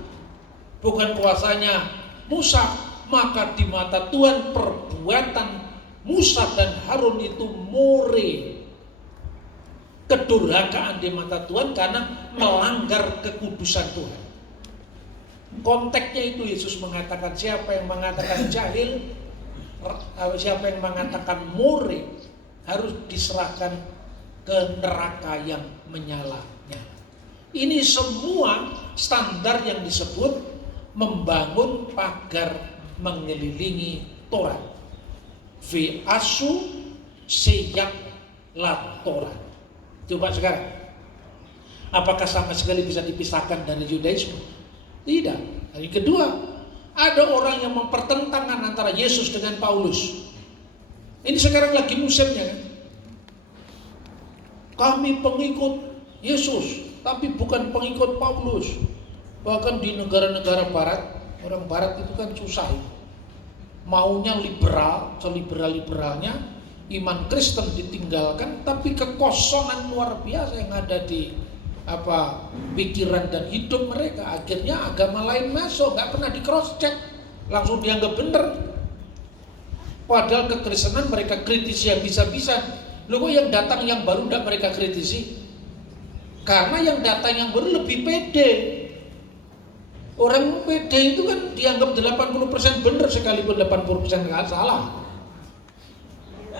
bukan kuasanya Musa. Maka di mata Tuhan perbuatan Musa dan Harun itu more, kedurhakaan di mata Tuhan karena melanggar kekudusan Tuhan. Konteksnya itu Yesus mengatakan, siapa yang mengatakan jahil, siapa yang mengatakan more, harus diserahkan ke neraka yang menyala-nyala. Ini semua standar yang disebut membangun pagar mengelilingi Torah. Ve'asu seyak la Torah. Coba sekarang, apakah sama sekali bisa dipisahkan dari Yudaisme? Tidak. Yang kedua, ada orang yang mempertentangkan antara Yesus dengan Paulus. Ini sekarang lagi musimnya kan? Kami pengikut Yesus, tapi bukan pengikut Paulus. Bahkan di negara-negara barat, orang barat itu kan susah. Maunya liberal, seliberal-liberalnya, iman Kristen ditinggalkan, tapi kekosongan luar biasa yang ada di pikiran dan hidup mereka. Akhirnya agama lain masuk, nggak pernah di cross check, langsung dianggap benar. Padahal kekristenan mereka kritisi yang bisa-bisa. Loh, kok yang datang yang baru tidak mereka kritisi? Karena yang datang yang baru lebih pede. Orang pede itu kan dianggap 80% benar sekalipun 80% nggak salah.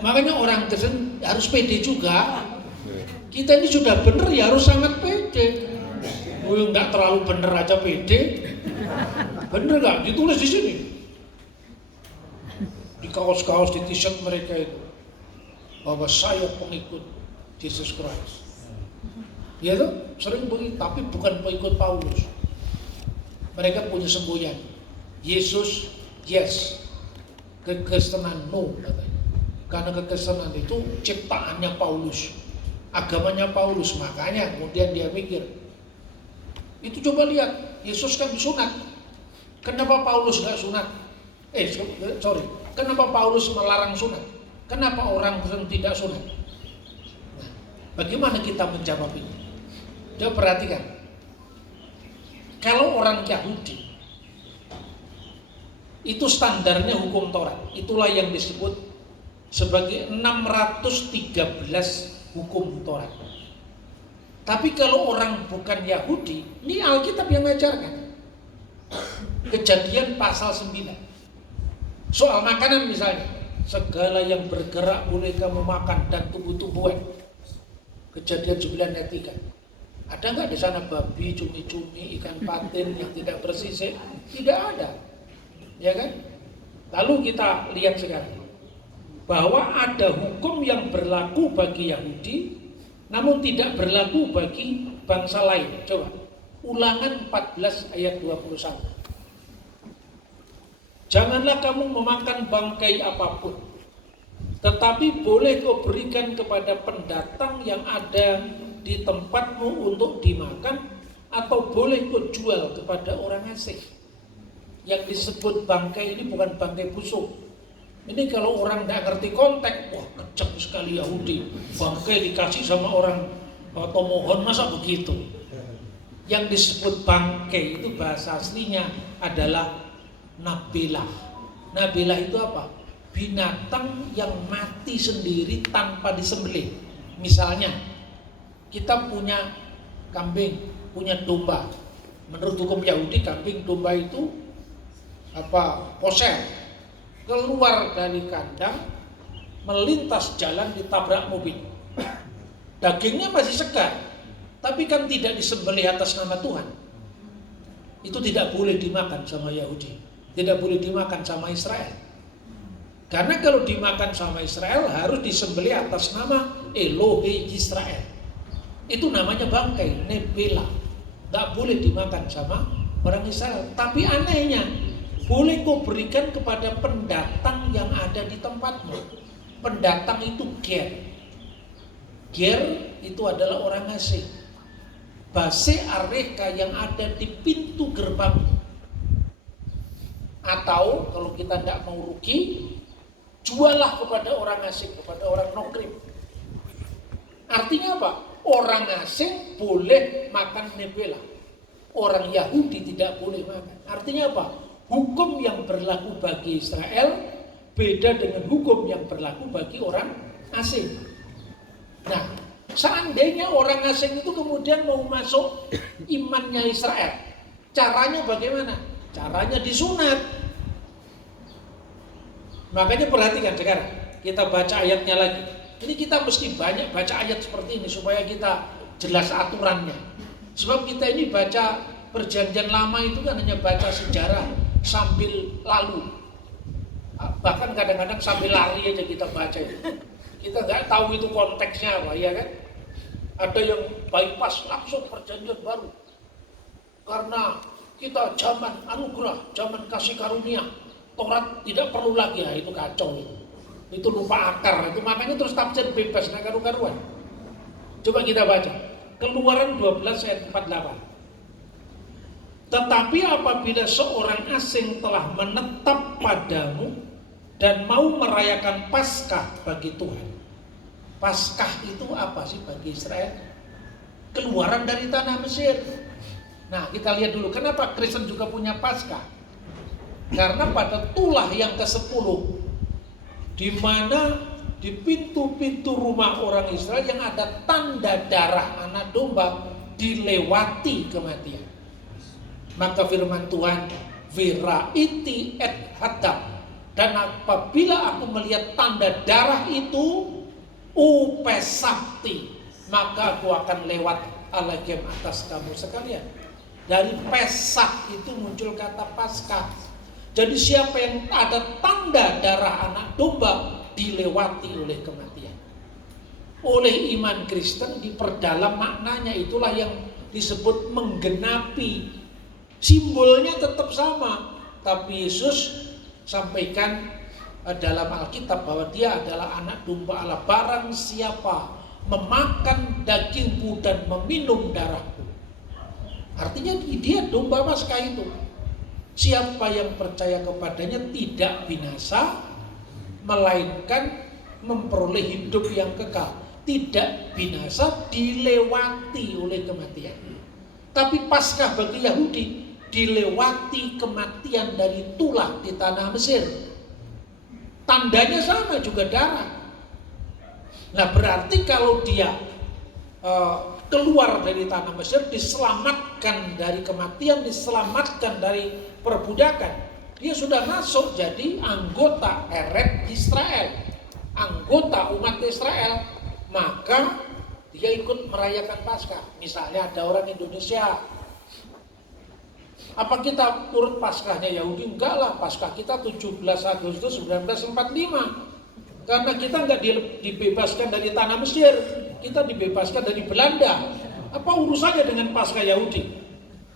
Makanya orang Kristen harus pede juga. Kita ini sudah benar ya harus sangat pede. Nggak terlalu benar aja pede. Bener nggak? Ditulis di sini. Di kaos-kaos, di t-shirt mereka itu, bahwa saya pengikut Yesus Kristus. Ya tuh, sering begitu, tapi bukan pengikut Paulus. Mereka punya semboyan. Yesus, yes. Kekristenan, no, katanya. Karena kekristenan itu ciptaannya Paulus, agamanya Paulus. Makanya kemudian dia mikir, itu coba lihat, Yesus kan disunat. Kenapa Paulus nggak sunat? Kenapa Paulus melarang sunat? Kenapa orang tidak sunat? Nah, bagaimana kita menjawab ini? Coba perhatikan. Kalau orang Yahudi, itu standarnya hukum Taurat. Itulah yang disebut sebagai 613 hukum Taurat. Tapi kalau orang bukan Yahudi, ini Alkitab yang mengajarkan. Kejadian pasal 9. Soal makanan misalnya, segala yang bergerak boleh kamu makan dan tumbuh-tumbuhan. Kejadian 9 ayat 3. Ada nggak di sana babi, cumi-cumi, ikan patin yang tidak bersisik? Tidak ada, ya kan? Lalu kita lihat sekarang bahwa ada hukum yang berlaku bagi Yahudi, namun tidak berlaku bagi bangsa lain. Coba, Ulangan 14 ayat 21. Janganlah kamu memakan bangkai apapun, tetapi boleh kau berikan kepada pendatang yang ada di tempatmu untuk dimakan, atau boleh kau jual kepada orang asing. Yang disebut bangkai ini bukan bangkai busuk. Ini kalau orang tidak ngerti konteks, wah kejam sekali Yahudi. Bangkai dikasih sama orang tomohon, masa begitu? Yang disebut bangkai itu bahasa aslinya adalah nabelah. Nabelah itu apa? Binatang yang mati sendiri tanpa disembelih. Misalnya, kita punya kambing, punya domba. Menurut hukum Yahudi, kambing, domba itu kosher. keluar dari kandang, melintas jalan, ditabrak mobil. Dagingnya masih segar, tapi kan tidak disembelih atas nama Tuhan. Itu tidak boleh dimakan sama Yahudi, tidak boleh dimakan sama Israel. Karena kalau dimakan sama Israel harus disembelih atas nama Elohe Israel. Itu namanya bangkai, nebela. Nggak boleh dimakan sama orang Israel. Tapi anehnya, boleh kau berikan kepada pendatang yang ada di tempatmu. Pendatang itu ger. Ger itu adalah orang asing. Base areka yang ada di pintu gerbang. Atau kalau kita tidak mau rugi, jualah kepada orang asing, kepada orang nokrim. Artinya apa? Orang asing boleh makan nebela. Orang Yahudi tidak boleh makan. Artinya apa? Hukum yang berlaku bagi Israel beda dengan hukum yang berlaku bagi orang asing. Nah, seandainya orang asing itu kemudian mau masuk imannya Israel, caranya bagaimana? Caranya disunat. Makanya perhatikan sekarang, kita baca ayatnya lagi. Ini kita mesti banyak baca ayat seperti ini supaya kita jelas aturannya. Sebab kita ini baca perjanjian lama itu kan hanya baca sejarah sambil lalu. Bahkan kadang-kadang sambil lari aja kita baca itu. Kita nggak tahu itu konteksnya apa, ya kan? Ada yang bypass langsung perjanjian baru. Karena kita zaman anugerah, zaman kasih karunia, Taurat tidak perlu lagi, ya itu kacau itu. Itu lupa akar, itu makanya terus tafsir bebas, nggak karu-karuan. Coba kita baca, Keluaran 12 ayat 48. Tetapi apabila seorang asing telah menetap padamu dan mau merayakan Paskah bagi Tuhan. Paskah itu apa sih bagi Israel? Keluaran dari tanah Mesir. Nah, kita lihat dulu kenapa Kristen juga punya Paskah. Karena pada tulah yang ke-10, di mana di pintu-pintu rumah orang Israel yang ada tanda darah anak domba dilewati kematian. Maka firman Tuhan, Viraiti et hadam. Dan apabila aku melihat tanda darah itu, upesakti, maka aku akan lewat alegem atas kamu sekalian. Dari Pesak itu muncul kata Paskah. Jadi siapa yang ada tanda darah anak domba dilewati oleh kematian. Oleh iman Kristen diperdalam maknanya, itulah yang disebut menggenapi. Simbolnya tetap sama, tapi Yesus sampaikan dalam Alkitab bahwa dia adalah anak domba Allah. Barang siapa memakan dagingku dan meminum darahku, artinya dia domba Paskah itu. Siapa yang percaya kepadanya tidak binasa, melainkan memperoleh hidup yang kekal. Tidak binasa, dilewati oleh kematian. Tapi Paskah bagi Yahudi dilewati kematian dari tulah di tanah Mesir. Tandanya sama juga darah. Nah, berarti kalau dia keluar dari tanah Mesir, diselamatkan dari kematian, diselamatkan dari perbudakan, dia sudah masuk jadi anggota Eret Israel, anggota umat Israel. Maka dia ikut merayakan Paskah. Misalnya ada orang Indonesia, apa kita turut Paskahnya Yahudi? Enggak lah, Paskah kita 17 Agustus 1945. Karena kita enggak dibebaskan dari tanah Mesir, kita dibebaskan dari Belanda. Apa urusannya dengan Paskah Yahudi?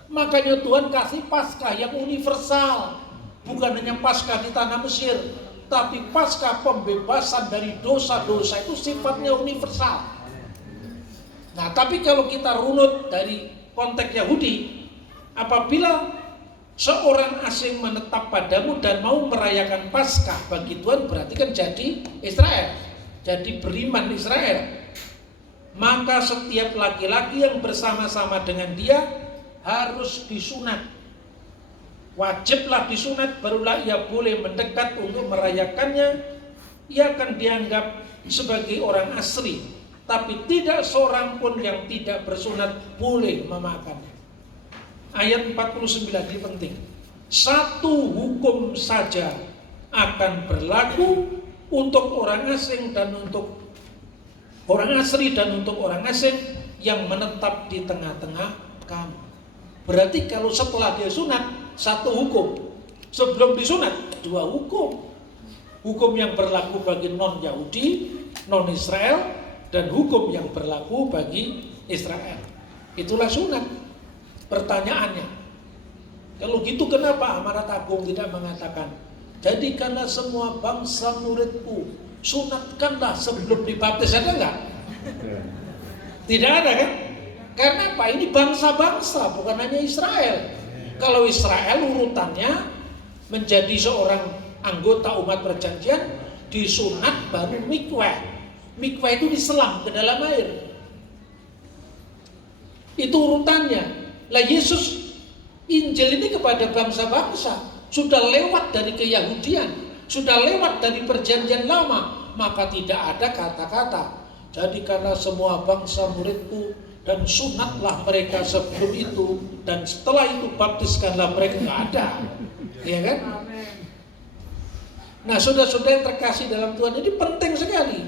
Makanya Tuhan kasih Paskah yang universal. Bukan hanya Paskah di tanah Mesir, tapi Paskah pembebasan dari dosa-dosa itu sifatnya universal. Nah, tapi kalau kita runut dari konteks Yahudi, apabila seorang asing menetap padamu dan mau merayakan Paskah bagi Tuhan, berarti kan jadi Israel, jadi beriman Israel. Maka setiap laki-laki yang bersama-sama dengan dia harus disunat. Wajiblah disunat, barulah ia boleh mendekat untuk merayakannya. Ia akan dianggap sebagai orang asli, tapi tidak seorang pun yang tidak bersunat boleh memakannya. Ayat 49 ini penting. Satu hukum saja akan berlaku untuk orang asing dan untuk orang asli dan untuk orang asing yang menetap di tengah-tengah kamu. Berarti kalau setelah dia sunat, satu hukum. Sebelum disunat, dua hukum. Hukum yang berlaku bagi non-Yahudi, non-Israel, dan hukum yang berlaku bagi Israel. Itulah sunat. Pertanyaannya, kalau gitu kenapa Amanat Agung tidak mengatakan, jadikanlah semua bangsa muridku, sunatkanlah sebelum dibaptis? Ada enggak? Tidak ada kan? Karena apa? Ini bangsa-bangsa, bukan hanya Israel. Kalau Israel urutannya menjadi seorang anggota umat perjanjian, disunat baru mikwah. Mikwah itu diselam ke dalam air. Itu urutannya. Lah Yesus Injil ini kepada bangsa-bangsa, sudah lewat dari keyahudian, sudah lewat dari perjanjian lama, maka tidak ada kata-kata jadikanlah semua bangsa muridku dan sunatlah mereka sebelum itu dan setelah itu baptiskanlah mereka. Nggak ada, ya kan? Nah, saudara-saudara yang terkasih dalam Tuhan, ini penting sekali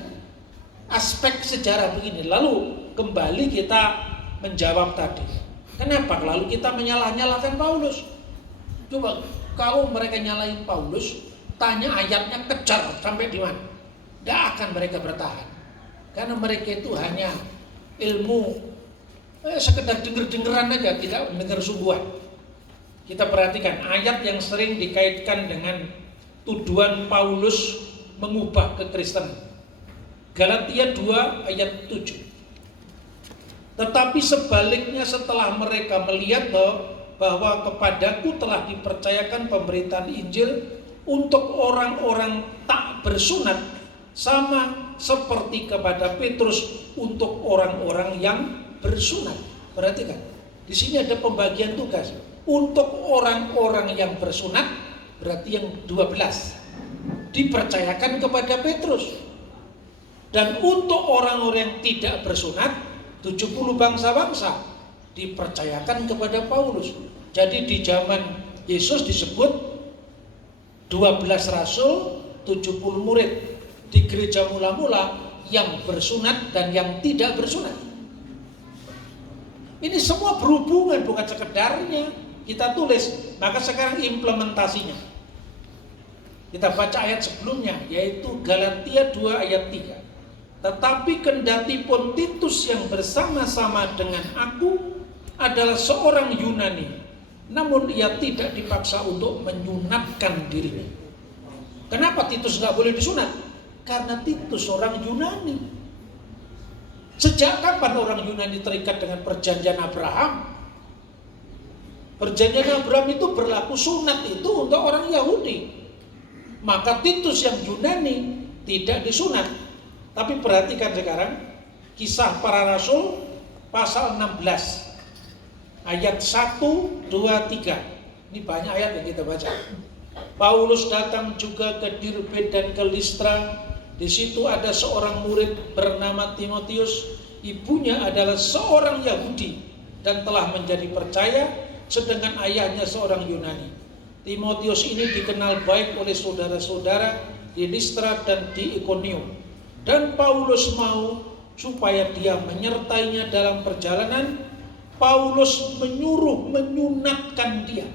aspek sejarah begini. Lalu kembali kita menjawab tadi, kenapa lalu kita menyalah-nyalahkan Paulus? Coba kalau mereka nyalahin Paulus, tanya ayatnya, kejar sampai di mana? Tidak akan mereka bertahan, karena mereka itu hanya ilmu sekedar denger-dengeran aja, tidak mendengar sungguhan. Kita perhatikan ayat yang sering dikaitkan dengan tuduhan Paulus mengubah kekristenan. Galatia 2 ayat 7. Tetapi sebaliknya setelah mereka melihat bahwa kepadaku telah dipercayakan pemberitaan Injil untuk orang-orang tak bersunat, sama seperti kepada Petrus untuk orang-orang yang bersunat. Perhatikan, di sini ada pembagian tugas. Untuk orang-orang yang bersunat, berarti yang 12 dipercayakan kepada Petrus. Dan untuk orang-orang yang tidak bersunat, 70 bangsa-bangsa dipercayakan kepada Paulus. Jadi di zaman Yesus disebut 12 rasul, 70 murid. Di gereja mula-mula yang bersunat dan yang tidak bersunat. Ini semua berhubungan, bukan sekedarnya kita tulis. Maka sekarang implementasinya. Kita baca ayat sebelumnya, yaitu Galatia 2 ayat 3. Tetapi kendati pun Titus yang bersama-sama dengan aku adalah seorang Yunani, namun ia tidak dipaksa untuk menyunatkan dirinya. Kenapa Titus nggak boleh disunat? Karena Titus orang Yunani. Sejak kapan orang Yunani terikat dengan perjanjian Abraham? Perjanjian Abraham itu berlaku sunat itu untuk orang Yahudi. Maka Titus yang Yunani tidak disunat. Tapi perhatikan sekarang Kisah Para Rasul pasal 16 ayat 1, 2, 3. Ini banyak ayat yang kita baca. Paulus datang juga ke Derbe dan ke Listra. Di situ ada seorang murid bernama Timotius. Ibunya adalah seorang Yahudi dan telah menjadi percaya, sedangkan ayahnya seorang Yunani. Timotius ini dikenal baik oleh saudara-saudara di Listra dan di Ikonium. Dan Paulus mau supaya dia menyertainya dalam perjalanan. Paulus menyuruh menyunatkan dia.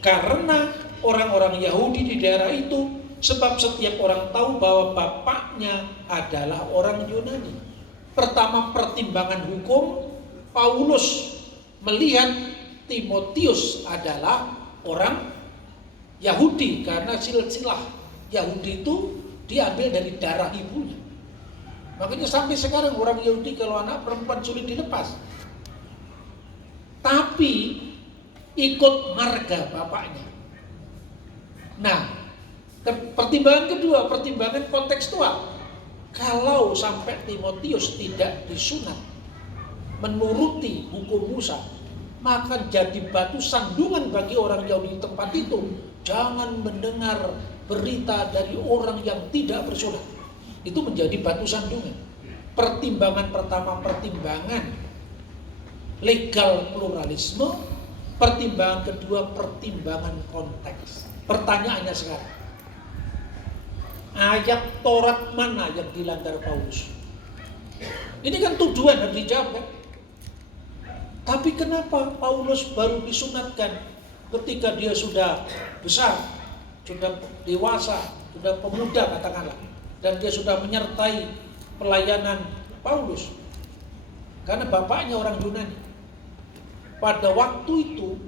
Karena orang-orang Yahudi di daerah itu, sebab setiap orang tahu bahwa bapaknya adalah orang Yunani. Pertama, pertimbangan hukum. Paulus melihat Timotius adalah orang Yahudi, karena silsilah Yahudi itu diambil dari darah ibunya. Makanya sampai sekarang orang Yahudi kalau anak perempuan sulit dilepas, tapi ikut marga bapaknya. Nah, pertimbangan kedua, pertimbangan kontekstual. Kalau sampai Timotius tidak disunat menuruti hukum Musa, maka jadi batu sandungan bagi orang Yahudi di tempat itu. Jangan mendengar berita dari orang yang tidak bersunat. Itu menjadi batu sandungan. Pertimbangan pertama, pertimbangan legal pluralisme. Pertimbangan kedua, pertimbangan konteks. Pertanyaannya sekarang, ayat Taurat mana yang dilanggar Paulus? Ini kan tuduhan harus dijawab kan? Tapi kenapa Paulus baru disunatkan ketika dia sudah besar, sudah dewasa, sudah pemuda katakanlah, dan dia sudah menyertai pelayanan Paulus? Karena bapaknya orang Yunani. Pada waktu itu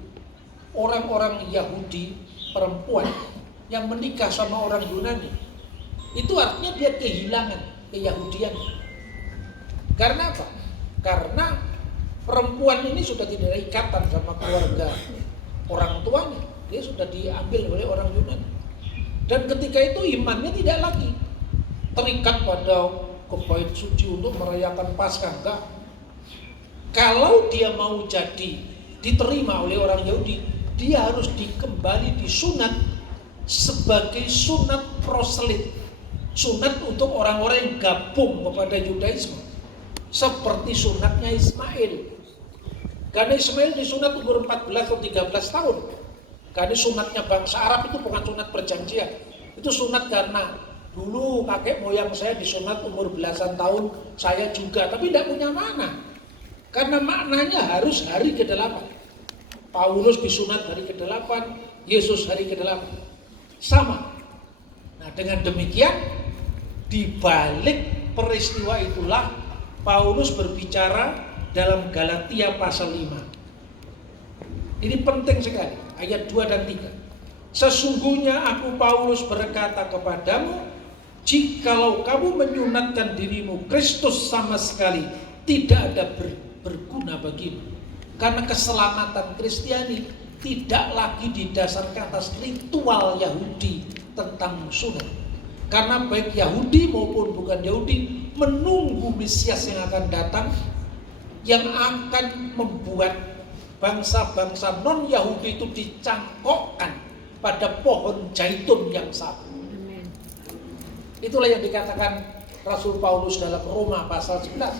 orang-orang Yahudi perempuan yang menikah sama orang Yunani, itu artinya dia kehilangan keyahudian. Karena apa? Karena perempuan ini sudah tidak ada ikatan sama keluarga orang tuanya. Dia sudah diambil oleh orang Yunani. Dan ketika itu imannya tidak lagi terikat pada ke bait suci untuk merayakan Paskah. Enggak. Kalau dia mau jadi diterima oleh orang Yahudi, dia harus kembali disunat sebagai sunat proselyt. Sunat untuk orang-orang yang gabung kepada Yudaisme. Seperti sunatnya Ismail. Karena Ismail disunat umur 14 atau 13 tahun. Karena sunatnya bangsa Arab itu bukan sunat perjanjian. Itu sunat karena dulu kakek moyang saya disunat umur belasan tahun, saya juga, tapi tidak punya makna. Karena maknanya harus hari ke-8. Paulus disunat hari ke-8, Yesus hari ke-8. Sama. Nah, dengan demikian di balik peristiwa itulah Paulus berbicara dalam Galatia pasal 5. Ini penting sekali, ayat 2 dan 3. Sesungguhnya aku Paulus berkata kepadamu, jikalau kamu menyunatkan dirimu, Kristus sama sekali tidak ada berguna bagimu. Karena keselamatan Kristiani tidak lagi didasarkan atas ritual Yahudi tentang sunat. Karena baik Yahudi maupun bukan Yahudi menunggu Mesias yang akan datang, yang akan membuat bangsa-bangsa non-Yahudi itu dicangkokkan pada pohon zaitun yang sama. Itulah yang dikatakan Rasul Paulus dalam Roma pasal 11.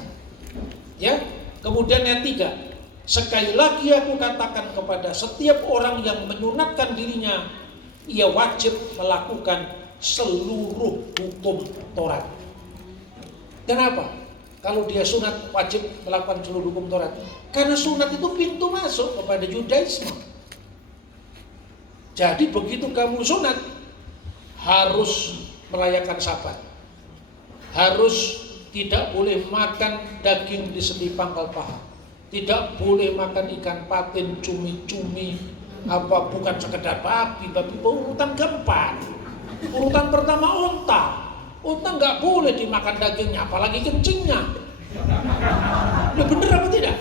Ya, kemudian yang 3, sekali lagi aku katakan kepada setiap orang yang menyunatkan dirinya, ia wajib melakukan seluruh hukum Taurat. Kenapa? Kalau dia sunat wajib melakukan seluruh hukum Taurat. Karena sunat itu pintu masuk kepada Yudaisme. Jadi begitu kamu sunat, harus merayakan Sabat. Harus tidak boleh makan daging di sendi pangkal paha. Tidak boleh makan ikan patin, cumi-cumi, bukan sekedar babi urutan keempat. Urutan pertama unta. Unta nggak boleh dimakan dagingnya, apalagi kencingnya. Udah bener apa tidak?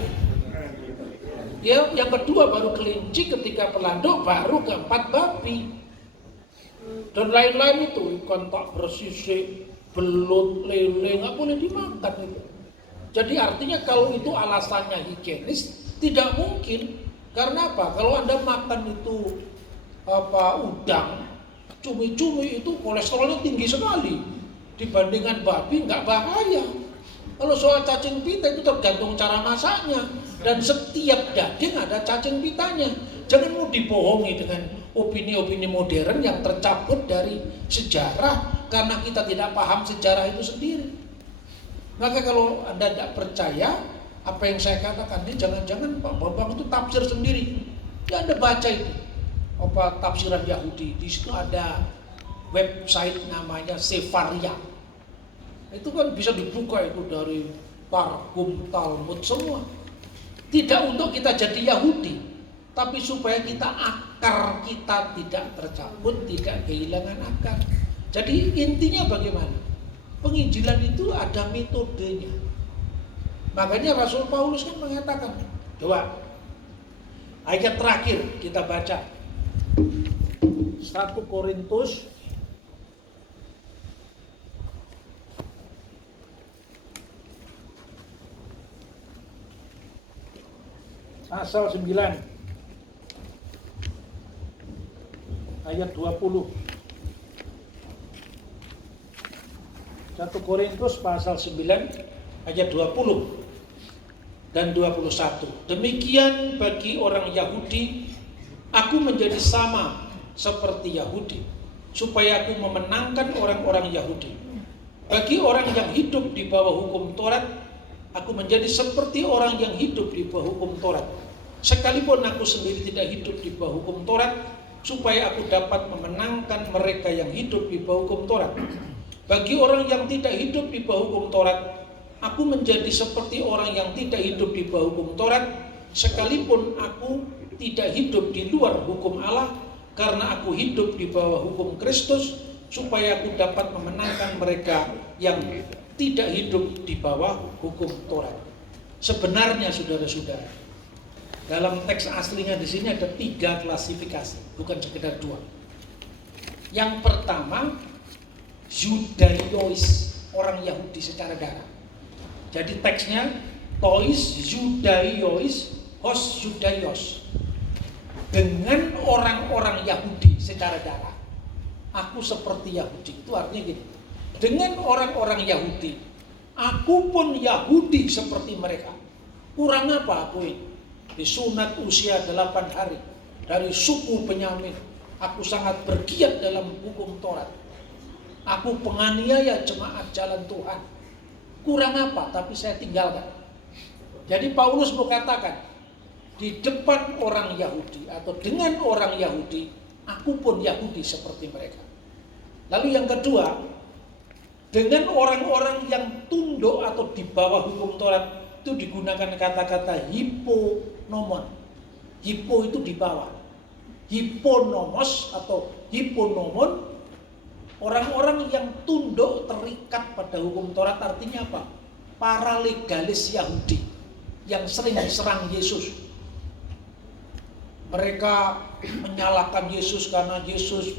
Ya, yang kedua baru kelinci, ketika pelanduk baru keempat babi. Dan lain-lain itu, ikan tak bersisik, belut, lele, nggak boleh dimakan itu. Jadi artinya kalau itu alasannya higienis, tidak mungkin. Karena apa? Kalau Anda makan itu udang, cumi-cumi itu kolesterolnya tinggi sekali. Dibandingkan babi nggak bahaya. Kalau soal cacing pita itu tergantung cara masaknya. Dan setiap daging ada cacing pitanya. Jangan mau dibohongi dengan opini-opini modern yang tercabut dari sejarah, karena kita tidak paham sejarah itu sendiri. Maka kalau Anda tidak percaya apa yang saya katakan ini, jangan-jangan Pak Bambang itu tafsir sendiri. Ya Anda baca itu tafsiran Yahudi. Di situ ada website namanya Sefaria. Itu kan bisa dibuka itu dari Targum, Talmud semua. Tidak untuk kita jadi Yahudi, tapi supaya akar kita tidak tercabut, tidak kehilangan akar. Jadi intinya bagaimana? Penginjilan itu ada metodenya. Makanya Rasul Paulus kan mengatakan, coba ayat terakhir kita baca 1 Korintus pasal 9 ayat 20. 1 Korintus pasal 9 ayat 20 dan 21. Demikian bagi orang Yahudi, aku menjadi sama seperti Yahudi, supaya aku memenangkan orang-orang Yahudi. Bagi orang yang hidup di bawah hukum Taurat, aku menjadi seperti orang yang hidup di bawah hukum Taurat. Sekalipun aku sendiri tidak hidup di bawah hukum Taurat, supaya aku dapat memenangkan mereka yang hidup di bawah hukum Taurat. Bagi orang yang tidak hidup di bawah hukum Taurat, aku menjadi seperti orang yang tidak hidup di bawah hukum Taurat, sekalipun aku tidak hidup di luar hukum Allah, karena aku hidup di bawah hukum Kristus, supaya aku dapat memenangkan mereka yang tidak hidup di bawah hukum Taurat. Sebenarnya saudara-saudara, dalam teks aslinya di sini ada 3 klasifikasi, bukan sekedar 2. Yang pertama, Judaios, orang Yahudi secara darah. Jadi teksnya tois Judaios, hos Judaios. Dengan orang-orang Yahudi secara darah, aku seperti Yahudi. Itu artinya gini, dengan orang-orang Yahudi, aku pun Yahudi seperti mereka. Kurang apa aku ini? Disunat usia 8 hari, dari suku Benyamin. Aku sangat bergiat dalam hukum Taurat. Aku penganiaya jemaat jalan Tuhan. Kurang apa? Tapi saya tinggalkan. Jadi Paulus mau katakan, di depan orang Yahudi atau dengan orang Yahudi, aku pun Yahudi seperti mereka. Lalu yang kedua, dengan orang-orang yang tunduk atau di bawah hukum Taurat, itu digunakan kata-kata hiponomon. Hipo itu di bawah. Hiponomos atau hiponomon, orang-orang yang tunduk terikat pada hukum Taurat, artinya apa? Para legalis Yahudi yang sering serang Yesus. Mereka menyalahkan Yesus karena Yesus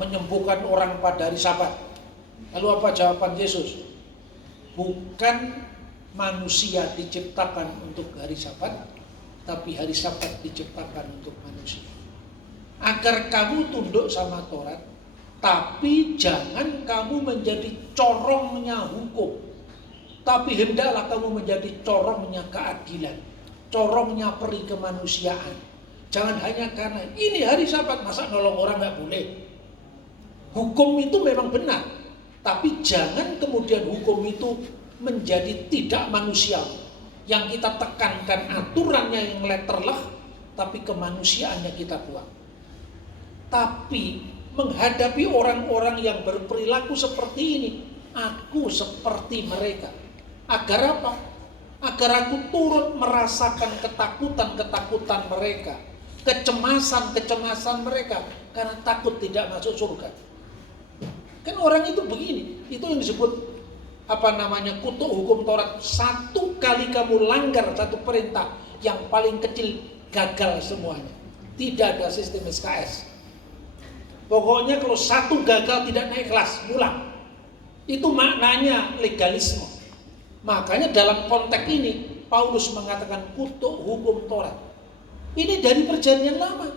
menyembuhkan orang pada hari Sabat. Lalu apa jawaban Yesus? Bukan manusia diciptakan untuk hari Sabat, tapi hari Sabat diciptakan untuk manusia. Agar kamu tunduk sama Taurat, tapi jangan kamu menjadi corongnya hukum, tapi hendaklah kamu menjadi corongnya keadilan, corongnya peri kemanusiaan. Jangan hanya karena ini hari Sabat, masa nolong orang nggak boleh. Hukum itu memang benar, tapi jangan kemudian hukum itu menjadi tidak manusiawi. Yang kita tekankan aturannya yang letterlah, tapi kemanusiaannya kita buang. Tapi menghadapi orang-orang yang berperilaku seperti ini, aku seperti mereka. Agar apa? Agar aku turut merasakan ketakutan-ketakutan mereka, kecemasan-kecemasan mereka, karena takut tidak masuk surga. Kan orang itu begini, itu yang disebut kutuk hukum Taurat. Satu kali kamu langgar satu perintah, yang paling kecil gagal semuanya. Tidak ada sistem SKS. Pokoknya kalau satu gagal tidak naik kelas, pulang. Itu maknanya legalisme. Makanya dalam konteks ini Paulus mengatakan kutuk hukum Taurat. Ini dari perjanjian lama.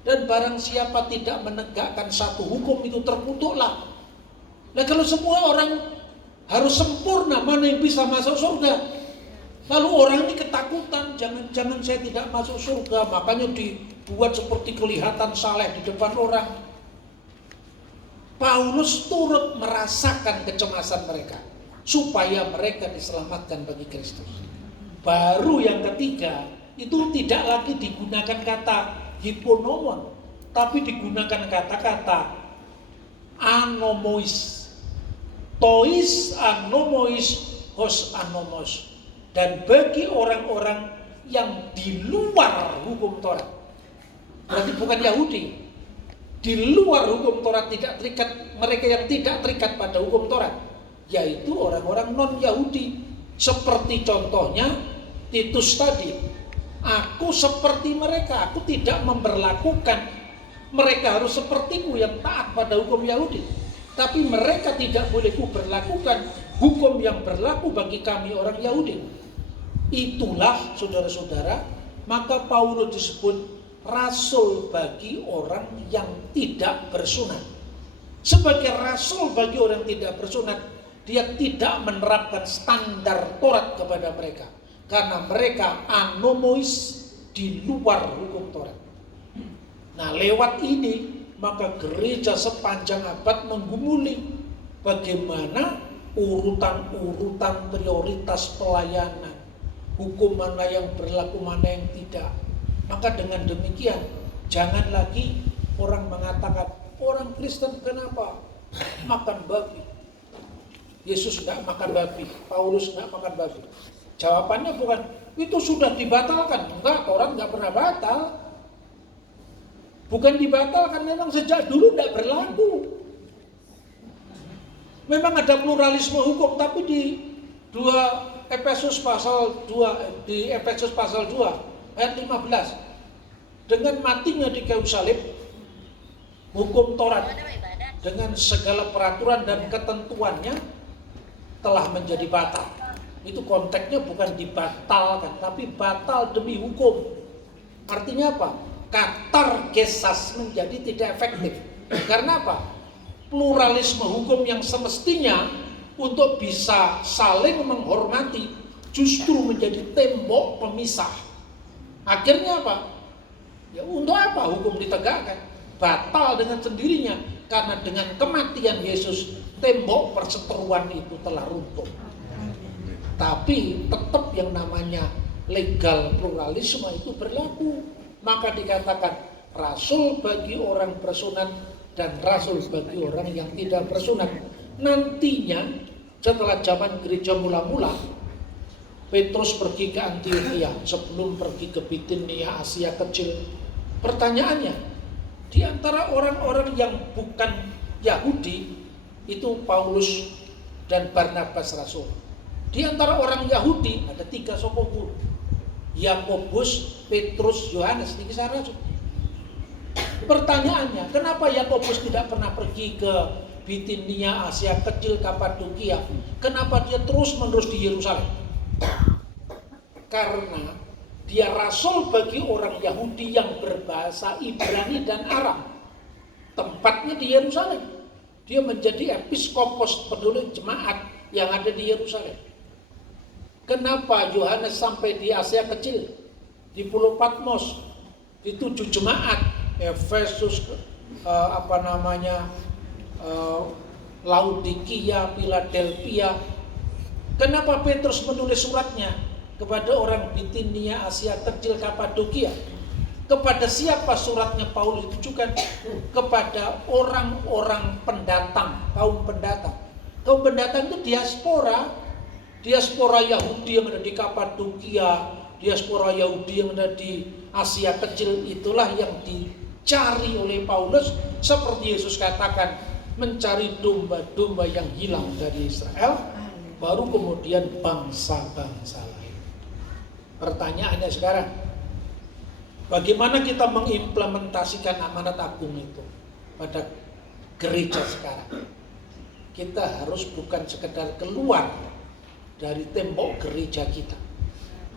Dan barang siapa tidak menegakkan satu hukum itu terkutuklah. Nah kalau semua orang harus sempurna, mana yang bisa masuk surga? Lalu orang ini ketakutan, jangan-jangan saya tidak masuk surga, makanya dibuat seperti kelihatan saleh di depan orang. Paulus turut merasakan kecemasan mereka, supaya mereka diselamatkan bagi Kristus. Baru yang ketiga, itu tidak lagi digunakan kata hiponomon, tapi digunakan kata-kata anomois. Tois anomois, hos anomos. Dan bagi orang-orang yang di luar hukum Taurat, berarti bukan Yahudi, di luar hukum Taurat tidak terikat, mereka yang tidak terikat pada hukum Taurat, yaitu orang-orang non-Yahudi. Seperti contohnya Titus tadi, aku seperti mereka, aku tidak memberlakukan mereka harus sepertiku yang taat pada hukum Yahudi, tapi mereka tidak boleh kuberlakukan hukum yang berlaku bagi kami orang Yahudi. Itulah saudara-saudara, maka Paulus disebut rasul bagi orang yang tidak bersunat. Sebagai rasul bagi orang yang tidak bersunat, dia tidak menerapkan standar Taurat kepada mereka, karena mereka anomois, di luar hukum Taurat. Nah lewat ini maka gereja sepanjang abad menggumuli bagaimana urutan-urutan prioritas pelayanan, hukum mana yang berlaku, mana yang tidak. Maka dengan demikian, jangan lagi orang mengatakan, orang Kristen kenapa makan babi? Yesus tidak makan babi, Paulus tidak makan babi. Jawabannya bukan, itu sudah dibatalkan. Enggak, Taurat nggak pernah batal. Bukan dibatalkan, memang sejak dulu tidak berlaku. Memang ada pluralisme hukum, tapi di Efesus pasal 2 ayat 15, dengan matinya di kayu salib, hukum Taurat dengan segala peraturan dan ketentuannya telah menjadi batal. Itu konteksnya bukan dibatalkan, tapi batal demi hukum. Artinya apa? Katar gesas menjadi tidak efektif. Karena apa? Pluralisme hukum yang semestinya untuk bisa saling menghormati justru menjadi tembok pemisah. Akhirnya apa? Ya untuk apa hukum ditegakkan? Batal dengan sendirinya, karena dengan kematian Yesus tembok perseteruan itu telah runtuh. Tapi tetap yang namanya legal pluralisme itu berlaku. Maka dikatakan rasul bagi orang bersunat dan rasul bagi orang yang tidak bersunat. Nantinya setelah zaman gereja mula-mula, Petrus pergi ke Antiokhia sebelum pergi ke Bitinia, Asia Kecil. Pertanyaannya, di antara orang-orang yang bukan Yahudi itu Paulus dan Barnabas rasul. Di antara orang Yahudi ada 3 soko guru, Yakobus, Petrus, Yohanes, 3 rasul. Pertanyaannya, kenapa Yakobus tidak pernah pergi ke Bitinia, Asia Kecil, Kapadokia? Kenapa dia terus-menerus di Yerusalem? Karena dia rasul bagi orang Yahudi yang berbahasa Ibrani dan Aram. Tempatnya di Yerusalem. Dia menjadi episkopos peduli jemaat yang ada di Yerusalem. Kenapa Yohanes sampai di Asia Kecil, di Pulau Patmos, di 7 jemaat, Efesus, Laodikia, Philadelphia. Kenapa Petrus menulis suratnya kepada orang Bitinia, Asia Kecil, Kapadokia? Kepada siapa suratnya Paulus ditujukan? Kepada orang-orang pendatang, kaum pendatang. Kaum pendatang itu diaspora Yahudi yang ada di Kapadokia, diaspora Yahudi yang ada di Asia Kecil. Itulah yang dicari oleh Paulus, seperti Yesus katakan, mencari domba-domba yang hilang dari Israel, baru kemudian bangsa-bangsa lain. Pertanyaannya sekarang, bagaimana kita mengimplementasikan amanat agung itu pada gereja sekarang? Kita harus bukan sekedar keluar dari tembok gereja kita,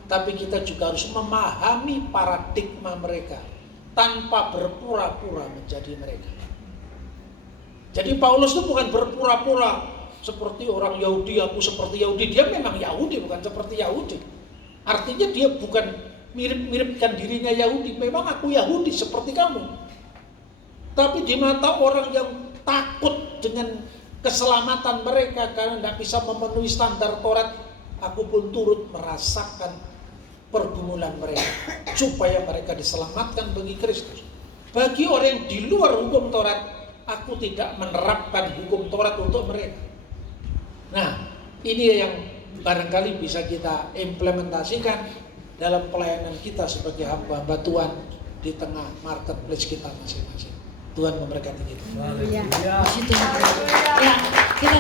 tapi kita juga harus memahami paradigma mereka tanpa berpura-pura menjadi mereka. Jadi Paulus itu bukan berpura-pura seperti orang Yahudi, aku seperti Yahudi. Dia memang Yahudi, bukan seperti Yahudi. Artinya dia bukan mirip-miripkan dirinya Yahudi. Memang aku Yahudi seperti kamu. Tapi di mata orang yang takut dengan keselamatan mereka karena tidak bisa memenuhi standar Taurat, aku pun turut merasakan pergumulan mereka supaya mereka diselamatkan bagi Kristus. Bagi orang yang di luar hukum Taurat, aku tidak menerapkan hukum Taurat untuk mereka. Nah, ini yang barangkali bisa kita implementasikan dalam pelayanan kita sebagai hamba-hamba Tuhan di tengah marketplace kita masing-masing. Tuhan memberkati kita. Ya, ya, kita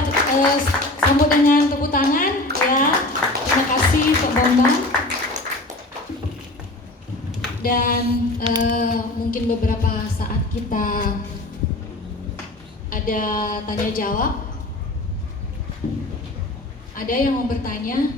sambut dengan tepuk tangan. Ya, terima kasih Pak Bambang. Dan mungkin beberapa saat kita ada tanya jawab. Ada yang mau bertanya?